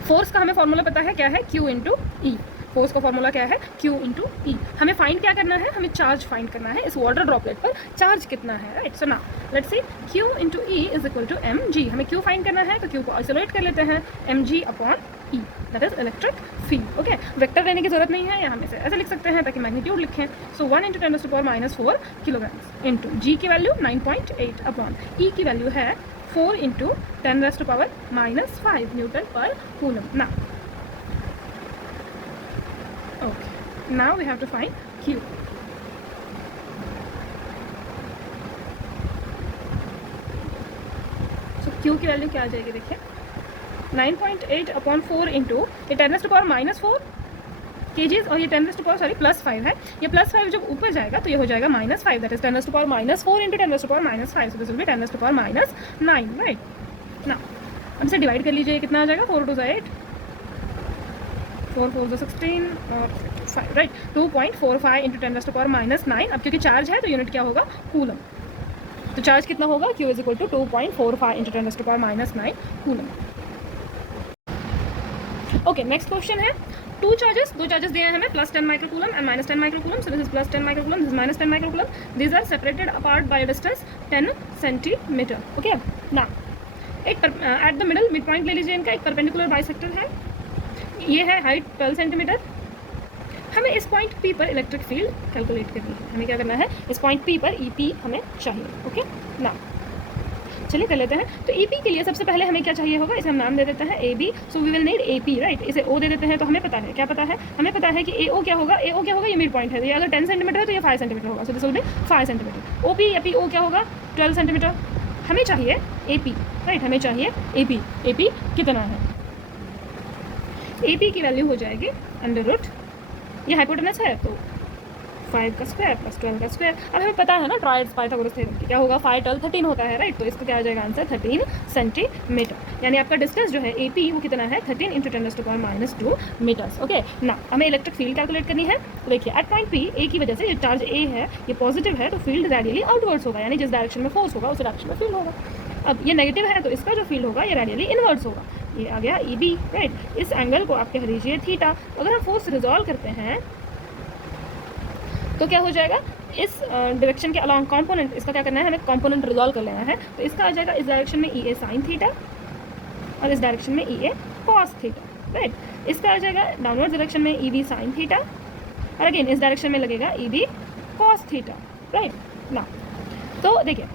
फोर्स का हमें फॉर्मूला पता है क्या है, q इंटू ई, फोर्स का फॉर्मूला क्या है Q इंटू ई। हमें फाइंड क्या करना है, हमें चार्ज फाइंड करना है, इस वाटर ड्रॉपलेट पर चार्ज कितना है, right. So now let's see Q into E is equal to mg, हमें Q फाइंड करना है तो Q को आइसोलेट कर लेते हैं, mg upon E, that is electric field, okay. Vector लेने की जरूरत नहीं है, यहाँ में से ऐसे लिख सकते हैं ताकि मैग्नीट्यूड लिखें। सो 1 × 10⁻⁻4 किलोग्राम्स इंटू जी की वैल्यू 9.8 अपॉन ई की वैल्यू है 4 × 10⁻⁻5 न्यूटन पर कूलम ना। Okay, now we have to find Q. So Q की वैल्यू क्या आ जाएगी, देखिए 9.8 अपॉन 4 इंटू ये 10⁻⁻4 kgs और ये 10⁻+5 है, ये +5 जब ऊपर जाएगा तो ये हो जाएगा -5, that is 10⁻⁻4 into 10⁻�5, so this will B 10⁻⁻9 right ना। अब इसे डिवाइड कर लीजिए, कितना आ जाएगा 4 × 2 = 8, 4 × 4 = 16 और 5, राइट, 2.45 इंटू 10⁻⁻9। अब क्योंकि चार्ज है तो यूनिट क्या होगा, कूलम, तो चार्ज कितना होगा Q is equal to 2.45 into 10⁻�9 coulomb. Okay, next question है, दो चार्जेस दिए हैं हमें, +10 microcoulomb and -10 microcoulomb, so this is +10 microcoulomb, this is -10 microcoulomb, these are separated apart by distance 10 centimetre, okay ना। एक at the middle mid point ले लीजिए इनका, एक परपेंडिकुलर बाइसेक्टर है, ये है हाइट 12 सेंटीमीटर। हमें इस पॉइंट P पर इलेक्ट्रिक फील्ड कैलकुलेट करनी है। हमें क्या करना है, इस पॉइंट P पर EP हमें चाहिए। ओके ना, चलिए कर लेते हैं। तो EP के लिए सबसे पहले हमें क्या चाहिए होगा, इसे हम नाम दे देते हैं AB। So we will need AP, right. इसे O दे देते हैं। तो हमें पता है, क्या पता है, हमें पता है कि AO क्या होगा, AO क्या होगा, ये मिड पॉइंट है। ये अगर 10 सेंटीमीटर है तो ये 5 सेंटीमीटर होगा। सो this will B 5 centimetre. OP या PO क्या होगा, 12 सेंटीमीटर। हमें चाहिए AP, राइट, हमें चाहिए AP। AP कितना है, AP की वैल्यू हो जाएगी अंडर रूट, ये हाइपोटेनस है तो 5 का स्क्वायर प्लस 12 का स्क्वायर। अब हमें पता है ना ट्रायड्स पाइथागोरस थ्योरम की, क्या होगा, 5 12 13 होता है, राइट। तो इसका क्या आ जाएगा आंसर, 13 सेंटीमीटर। यानी आपका डिस्टेंस जो है AP वो कितना है, 13 × 10⁻² मीटर्स। ओके ना, हमें इलेक्ट्रिक फील्ड कैलकुलेट करनी है। तो देखिए एट पॉइंट P, A की वजह से ये चार्ज A है, ये पॉजिटिव है, तो फील्ड रेडियली आउटवर्ड्स होगा, यानी जिस डायरेक्शन में फोर्स होगा उस डायरेक्शन में फील्ड होगा। अब ये नेगेटिव है तो इसका जो फील्ड होगा ये रेडियली इनवर्ड्स होगा। ये आ गया EB, राइट। इस एंगल को आप कह दीजिए थीटा। अगर हम फोर्स रिजॉल्व करते हैं तो क्या हो जाएगा, इस डायरेक्शन के अलॉन्ग कंपोनेंट, इसका क्या करना है, हमें कंपोनेंट रिजॉल्व कर लेना है। तो इसका आ जाएगा इस डायरेक्शन में EA sin थीटा और इस डायरेक्शन में EA cos थीटा, राइट। इसका आ जाएगा डाउनवर्ड डायरेक्शन में EB sin थीटा और अगेन इस डायरेक्शन में लगेगा EB cos थीटा, राइट ना। तो देखिए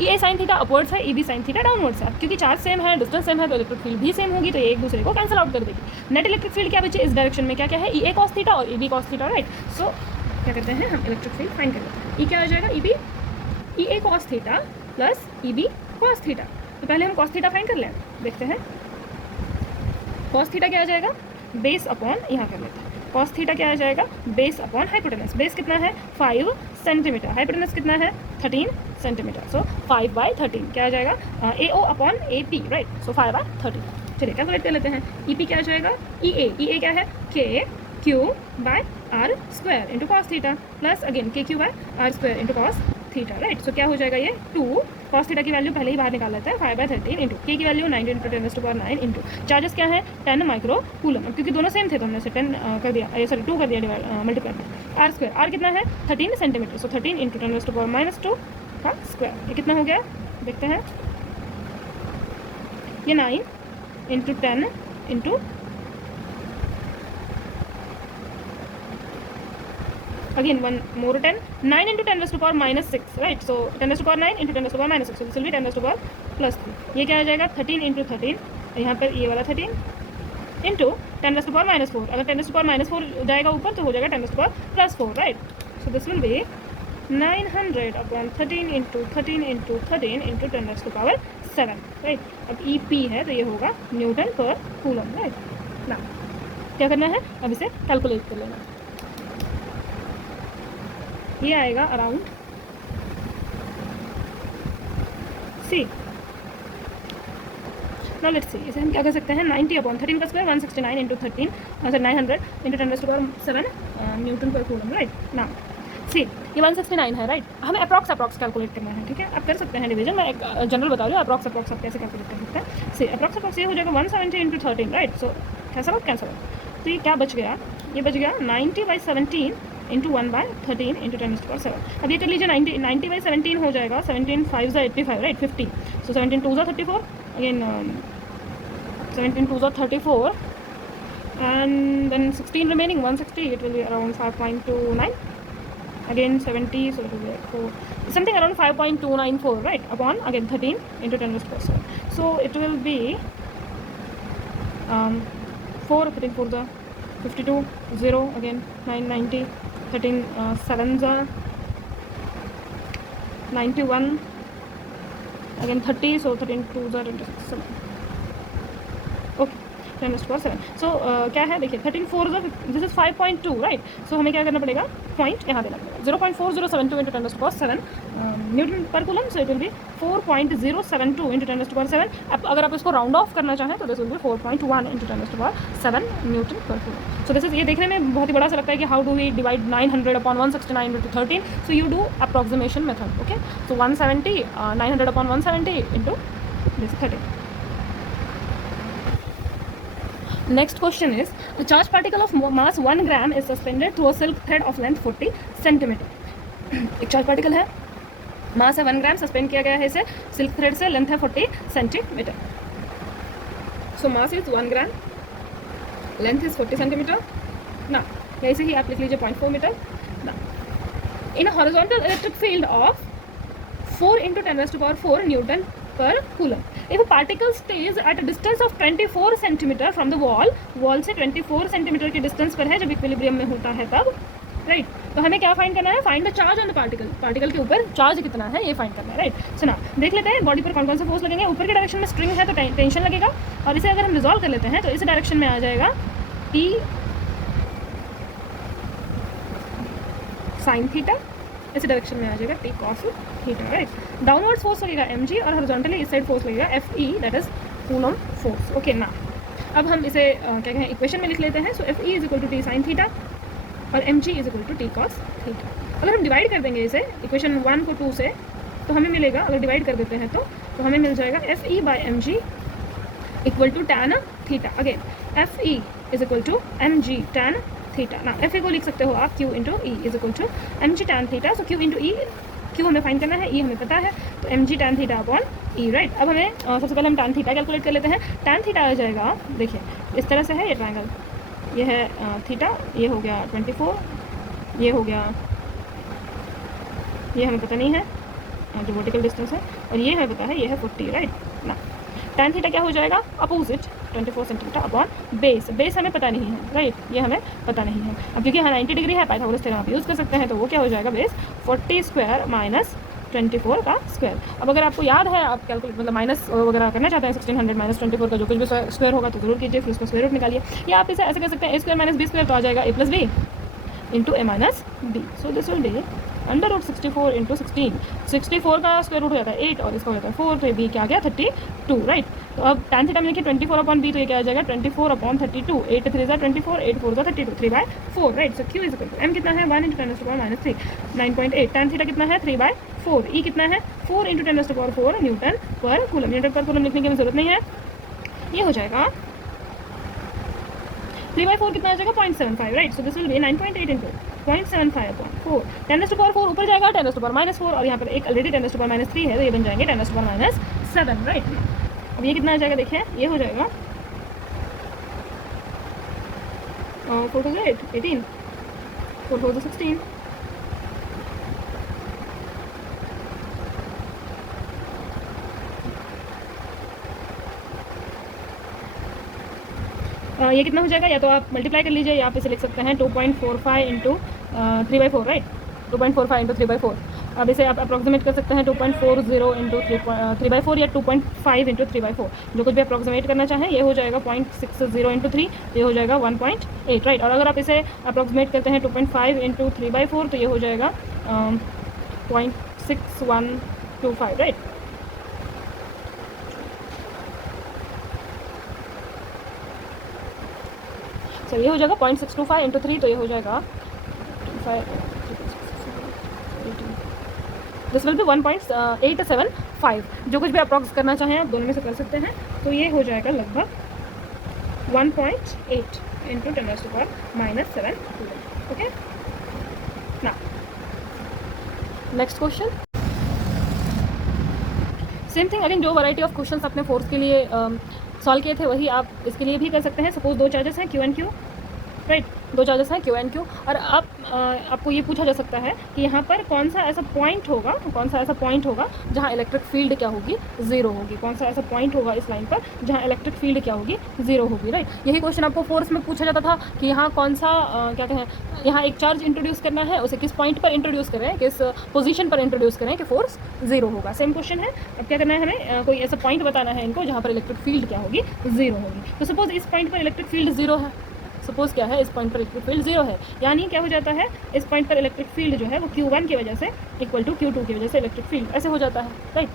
EA sin थीटा अपवर्ड्स है, EB sin थीटा डाउनवर्ड्स है। क्योंकि चार्ज सेम है, डिस्टेंस सेम है, तो इलेक्ट्रिक फील्ड भी सेम होगी, तो ये एक दूसरे को कैंसिल आउट कर देगी। नेट इलेक्ट्रिक फील्ड क्या बचे, इस डायरेक्शन में क्या क्या है, EA cos थीटा और EB cos theta, right. So क्या करते हैं, हम इलेक्ट्रिक फील्ड फाइंड कर लेते हैं। E क्या आ जाएगा, EA cos theta plus EB cos theta. तो पहले हम cos थीटा फाइंड कर लें, देखते हैं। cos थीटा क्या आ जाएगा, बेस अपॉन, यहाँ कर लेते हैं, cos थीटा क्या आ जाएगा, बेस अपॉन हाइपोटेनस। बेस कितना है, 5 सेंटीमीटर, हाइपोटेनस कितना है, 13 सेंटीमीटर। सो 5/13 क्या आ जाएगा, AO अपॉन AP, राइट। सो 5/13। चलिए कैलकुलेट कर लेते हैं। EP क्या आ जाएगा, EA क्या है, KQ/R² into cos theta plus again KQ/R² into cos theta, right. So क्या हो जाएगा, ये 2 cos थीटा की वैल्यू पहले ही बाहर निकाल लेते हैं, 5/13 इंटू K की वैल्यू 9 × 10⁻9 इंटू चार्जेस क्या है, 10 माइक्रो कूलम। अब क्योंकि दोनों सेम थे तो हमने से 10 कर दिया, सॉरी 2 कर दिया, डिवाइड मल्टीप्लाई किया। R² R कितना है, 13 सेंटीमीटर। सो 13 × 10⁻² का स्क्वायर, ये कितना हो गया, देखते हैं। ये 9 × 10 into again 1 more 10, 9 × 10⁻⁻6, right. So 10⁻9 × 10⁻⁻6, so this will be 10⁻+3। ये क्या आ जाएगा, 13 × 13, यहाँ पर ये वाला 13 इंटू 10⁻⁻4। अगर 10⁻⁻4 जाएगा ऊपर तो हो जाएगा 10⁻+4, right. So this will B 900/13 × 13 × 13 × 10⁻7, right. अब EP है तो ये होगा न्यूटन पर कूलम, राइट ना। क्या करना है, अब इसे कैलकुलेट कर लेना। ये आएगा around C. Now let's see, इसे हम क्या कर सकते हैं, 90/13 का square 169 × 13, sorry 900 × 10⁻7 newton per coulomb, right ना। सी ये 169 है, राइट। हमें अप्रॉक्स कैलकुलेट करना है, ठीक है। आप कर सकते हैं डिवीजन, मैं एक जनरल बता रही हूँ, अप्रॉक्स आप कैसे कैलकुलेट कर सकते हैं। सी अप्रॉक्स ये हो जाएगा 170 × 13, राइट। So cancel out. तो ये क्या बच गया, ये बच गया 90/17 इंटू 1/13 × 10⁻7। अब ये कर लीजिए 90/17 हो जाएगा, 17 5 85, right, 50। So 17 2 34, again 17 2 34 and then 16 remaining, 160, it will be around 5.29, again 70, so it will be like 4, something around 5.294, right, upon again 13 × 10⁻7. So it will be 4 13 4 the 52, 0, again 9 90, 13 7s are 91, again 30, so 13 2s are 26, okay, 10⁻7. So क्या है, देखिए 13 4 this is 5.2, right. सो हमें क्या करना पड़ेगा, point यहाँ देना पड़ेगा, 0.4072 × 10⁻7 newton per coulomb. So it will be 4.072 × 10⁻7। अब अगर आप इसको राउंड ऑफ करना चाहें तो this will B 4.1 × 10⁻7 newton per coulomb. So this is, ये देखने में बहुत ही बड़ा सा लगता है कि how do we divide 900/169 × 13। So you do approximation method, okay. So 170 900/170 into this 13। Next question is, a charged particle of mass 1 gram is suspended through a silk thread of length 40 centimeter. एक charge particle है, मास है 1 ग्राम, suspend किया गया है इसे silk thread से, length है 40 centimetre. So mass is 1 gram length is 40 centimetre ना, ऐसे ही आप लिख लीजिए 0.4 मीटर ना। In a horizontal electric field of 4 × 10⁴ newton per coulomb, if particle stage at a distance of 24 centimetre from the wall से 24 सेंटीमीटर के डिस्टेंस पर है जब इक्विलिब्रियम में होता है तब, राइट। तो हमें क्या फाइंड करना है, find the charge on the particle, particle के ऊपर चार्ज कितना है ये फाइंड करना है, राइट। सुना देख लेते हैं बॉडी पर कौन कौन से फोर्स लगेंगे। ऊपर के डायरेक्शन में स्ट्रिंग है तो टेंशन लगेगा, और इसे अगर हम रिजॉल्व कर लेते हैं तो इस डायरेक्शन में आ जाएगा T sin थीटा, इस डायरेक्शन में आ जाएगा T cos theta, right. Downward force लगेगा mg और हॉरिजॉन्टली इस साइड फोर्स लगेगा Fe, that is coulomb force, okay ना। अब हम इसे क्या कहें इक्वेशन में लिख लेते हैं। So Fe is equal to T sin theta और mg is equal to T cos theta. अगर हम डिवाइड कर देंगे इसे इक्वेशन 1 को 2 से तो हमें मिलेगा, अगर डिवाइड कर देते हैं तो हमें मिल जाएगा Fe by mg equal to tan theta. Again Fe is equal to mg tan theta ना। Fe को लिख सकते हो आप Q into E is equal to mg tan theta. So Q into E, Q हमें फाइंड करना है, E हमें पता है, तो mg tan theta upon E, right. अब हमें सबसे पहले हम tan थीटा कैलकुलेट कर लेते हैं। tan थीटा आ जाएगा, देखिए इस तरह से है ये ट्रायंगल, ये है थीटा, ये हो गया 24, ये हो गया, ये हमें पता नहीं है जो वर्टिकल डिस्टेंस है, और ये हमें पता है ये है 40, राइट ना। tan थीटा क्या हो जाएगा, opposite 24 centimetre upon base, base हमें पता नहीं है, राइट, ये हमें पता नहीं है। अब क्योंकि यहाँ 90 डिग्री है, पाइथागोरस थ्योरम आप यूज़ कर सकते हैं, तो वो क्या हो जाएगा, बेस 40 स्क्वायर माइनस 24 का स्क्वायर। अब अगर आपको याद है, आप कैलकुलेट मतलब माइनस वगैरह करना चाहते हैं 1600 माइनस 24 का जो कुछ भी स्क्वायर होगा तो जरूर कीजिए, फिर उसका स्क्वायर रूट निकालिए, या आप इसे ऐसे कर सकते हैं a square minus b square, तो आ जाएगा a plus b into a minus b. So this will be under root 64 into 16, 64 का स्क्वायर रूट हो जाता है 8 और इसका हो जाता है 4, तो ये बी क्या आ गया 32, राइट। तो अब tan थीटा में देखिए 24 अपॉन बी, तो ये क्या आ जाएगा 24 upon 32, 8 3 24, 8 4 32, 3/4, right. So Q is equal to m कितना है 1 × 10⁻³ 9.8, tan थीटा कितना है 3/4, ई कितना है 4 × 10⁴ newton per coulomb, Newton per coulomb लिखने की जरूरत नहीं है, ये हो जाएगा 3/4 कितना आ जाएगा 0.75, right. So this will B 9.8 into 0.75 upon 4, 10⁻⁴ ऊपर जाएगा 10⁻⁻4, और यहाँ पर एक ऑलरेडी 10⁻³ है, तो ये बन जाएंगे 10⁻⁷, राइट। अब ये कितना आ जाएगा, देखिए ये हो जाएगा 4 to 8 18, 4 4 to 16, ये कितना हो जाएगा, या तो आप मल्टीप्लाई कर लीजिए, या आप इसे लिख सकते हैं 2.45 इंटू 3/4, राइट, 2.45 इंटू 3/4। अब इसे आप अप्रॉक्सीमेट कर सकते हैं 2.40 इंटू 3/4 या 2.5 इंटू 3/4, जो कुछ भी अप्रॉक्सीमेट करना चाहें। ये हो जाएगा 0.60 इंटू 3, ये हो जाएगा 1.8, राइट। और अगर आप इसे अप्रॉक्सीमेट करते हैं 2.5 इंटू 3/4, तो ये हो जाएगा 0.6125, राइट। सो ये हो जाएगा 0.625 इंटू 3, तो ये हो जाएगा दिस विल बी 1.875। जो कुछ भी अप्रॉक्स करना चाहें आप दोनों में से कर सकते हैं, तो ये हो जाएगा लगभग 1.8 इंटू 10⁻⁻7 कूलम, ओके ना। Next question, same thing again, जो वैरायटी ऑफ क्वेश्चंस अपने फोर्स के लिए सॉल्व किए थे वही आप इसके लिए भी कर सकते हैं। सपोज 2 चार्जेस हैं Q and Q, right, 2 charges हैं Q एंड Q, और आपको ये पूछा जा सकता है कि यहाँ पर कौन सा ऐसा पॉइंट होगा जहाँ इलेक्ट्रिक फील्ड क्या होगी, 0 होगी। कौन सा ऐसा पॉइंट होगा इस लाइन पर जहाँ इलेक्ट्रिक फील्ड क्या होगी, 0 होगी, राइट। यही क्वेश्चन आपको फोर्स में पूछा जाता था कि यहाँ कौन सा क्या कहें, यहाँ एक चार्ज इंट्रोड्यूस करना है, उसे किस पॉइंट पर इंट्रोड्यूस करें, किस पोजीशन पर इंट्रोड्यूस करें कि फोर्स 0 होगा। सेम क्वेश्चन है। अब क्या करना है, हमें कोई ऐसा पॉइंट बताना है इनको जहाँ पर इलेक्ट्रिक फील्ड क्या होगी, 0 होगी। तो सपोज इस पॉइंट पर इलेक्ट्रिक फील्ड 0 है, सपोज क्या है, इस पॉइंट पर इलेक्ट्रिक फील्ड 0 है, यानी क्या हो जाता है, इस पॉइंट पर इलेक्ट्रिक फील्ड जो है वो Q1 की वजह से इक्वल टू Q2 की वजह से इलेक्ट्रिक फील्ड ऐसे हो जाता है, राइट।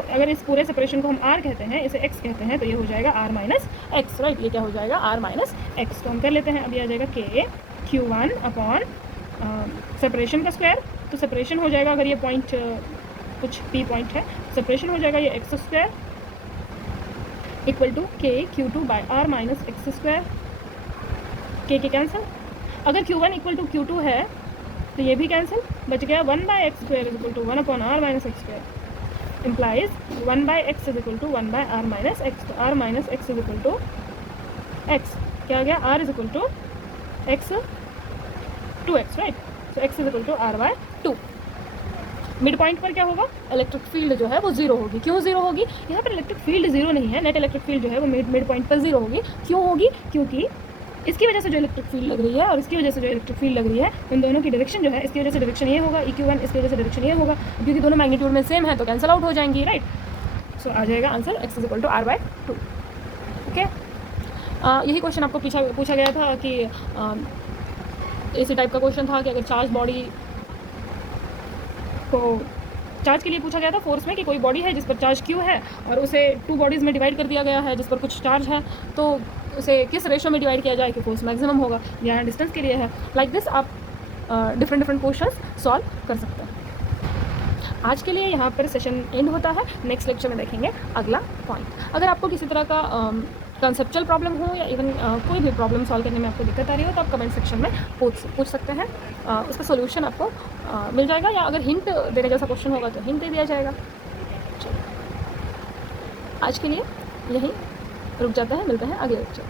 अगर इस पूरे सेपरेशन को हम R कहते हैं, इसे X कहते हैं, तो ये हो जाएगा R माइनस एक्स, राइट। ये क्या हो जाएगा, R माइनस एक्स। तो हम कर लेते हैं, अब ये आ जाएगा K Q1 अपॉन सेपरेशन का स्क्वायर, तो सेपरेशन हो जाएगा, अगर ये पॉइंट कुछ P पॉइंट है, सेपरेशन हो जाएगा ये x square equal to K Q2 by R minus x square. K cancel, अगर Q1 इक्वल टू Q2 है तो ये भी कैंसिल, बच गया 1/x square is equal to 1 upon R minus x square, implies 1/x is equal to 1/R minus x. तो R minus x is equal to x, क्या आ गया, R is equal to x 2x, right. So x is equal to R/2। Mid point पर क्या होगा, electric field जो है वो जीरो होगी। क्यों जीरो होगी, यहाँ पर इलेक्ट्रिक फील्ड जीरो नहीं है, नेट इलेक्ट्रिक फील्ड जो है वो मिड पॉइंट पर जीरो होगी। क्यों होगी, क्योंकि इसकी वजह से जो इलेक्ट्रिक फील्ड लग रही है और इसकी वजह से जो इलेक्ट्रिक फील्ड लग रही है, उन दोनों की डायरेक्शन जो है, इसकी वजह से डायरेक्शन ये होगा EQ1, इसकी वजह से डायरेक्शन ये होगा, क्योंकि दोनों मैग्नीट्यूड में सेम है तो कैंसिल आउट हो जाएंगी, राइट। सो आ जाएगा answer x is equal to R/2। Okay, यही क्वेश्चन आपको पूछा गया था कि इसी टाइप का क्वेश्चन था कि अगर चार्ज बॉडी को चार्ज के लिए पूछा गया था फोर्स में कि कोई बॉडी है जिस पर चार्ज Q है और उसे 2 बॉडीज़ में डिवाइड कर दिया गया है जिस पर कुछ चार्ज है, तो उसे किस रेशो में डिवाइड किया जाए कि फोर्स मैक्सिमम होगा। यहाँ डिस्टेंस के लिए है। लाइक दिस आप डिफरेंट क्वेश्चंस सॉल्व कर सकते हैं। आज के लिए यहाँ पर सेशन एंड होता है। नेक्स्ट लेक्चर में देखेंगे अगला पॉइंट। अगर आपको किसी तरह का कंसेप्चुअल प्रॉब्लम हो या इवन कोई भी प्रॉब्लम सॉल्व करने में आपको दिक्कत आ रही हो तो आप कमेंट सेक्शन में पूछ सकते हैं। उसका सोल्यूशन आपको मिल जाएगा, या अगर हिंट देने जैसा क्वेश्चन होगा तो हिंट दे दिया जाएगा। चलिए आज के लिए यहीं रुक जाता है, मिलते हैं अगले लेक्चर।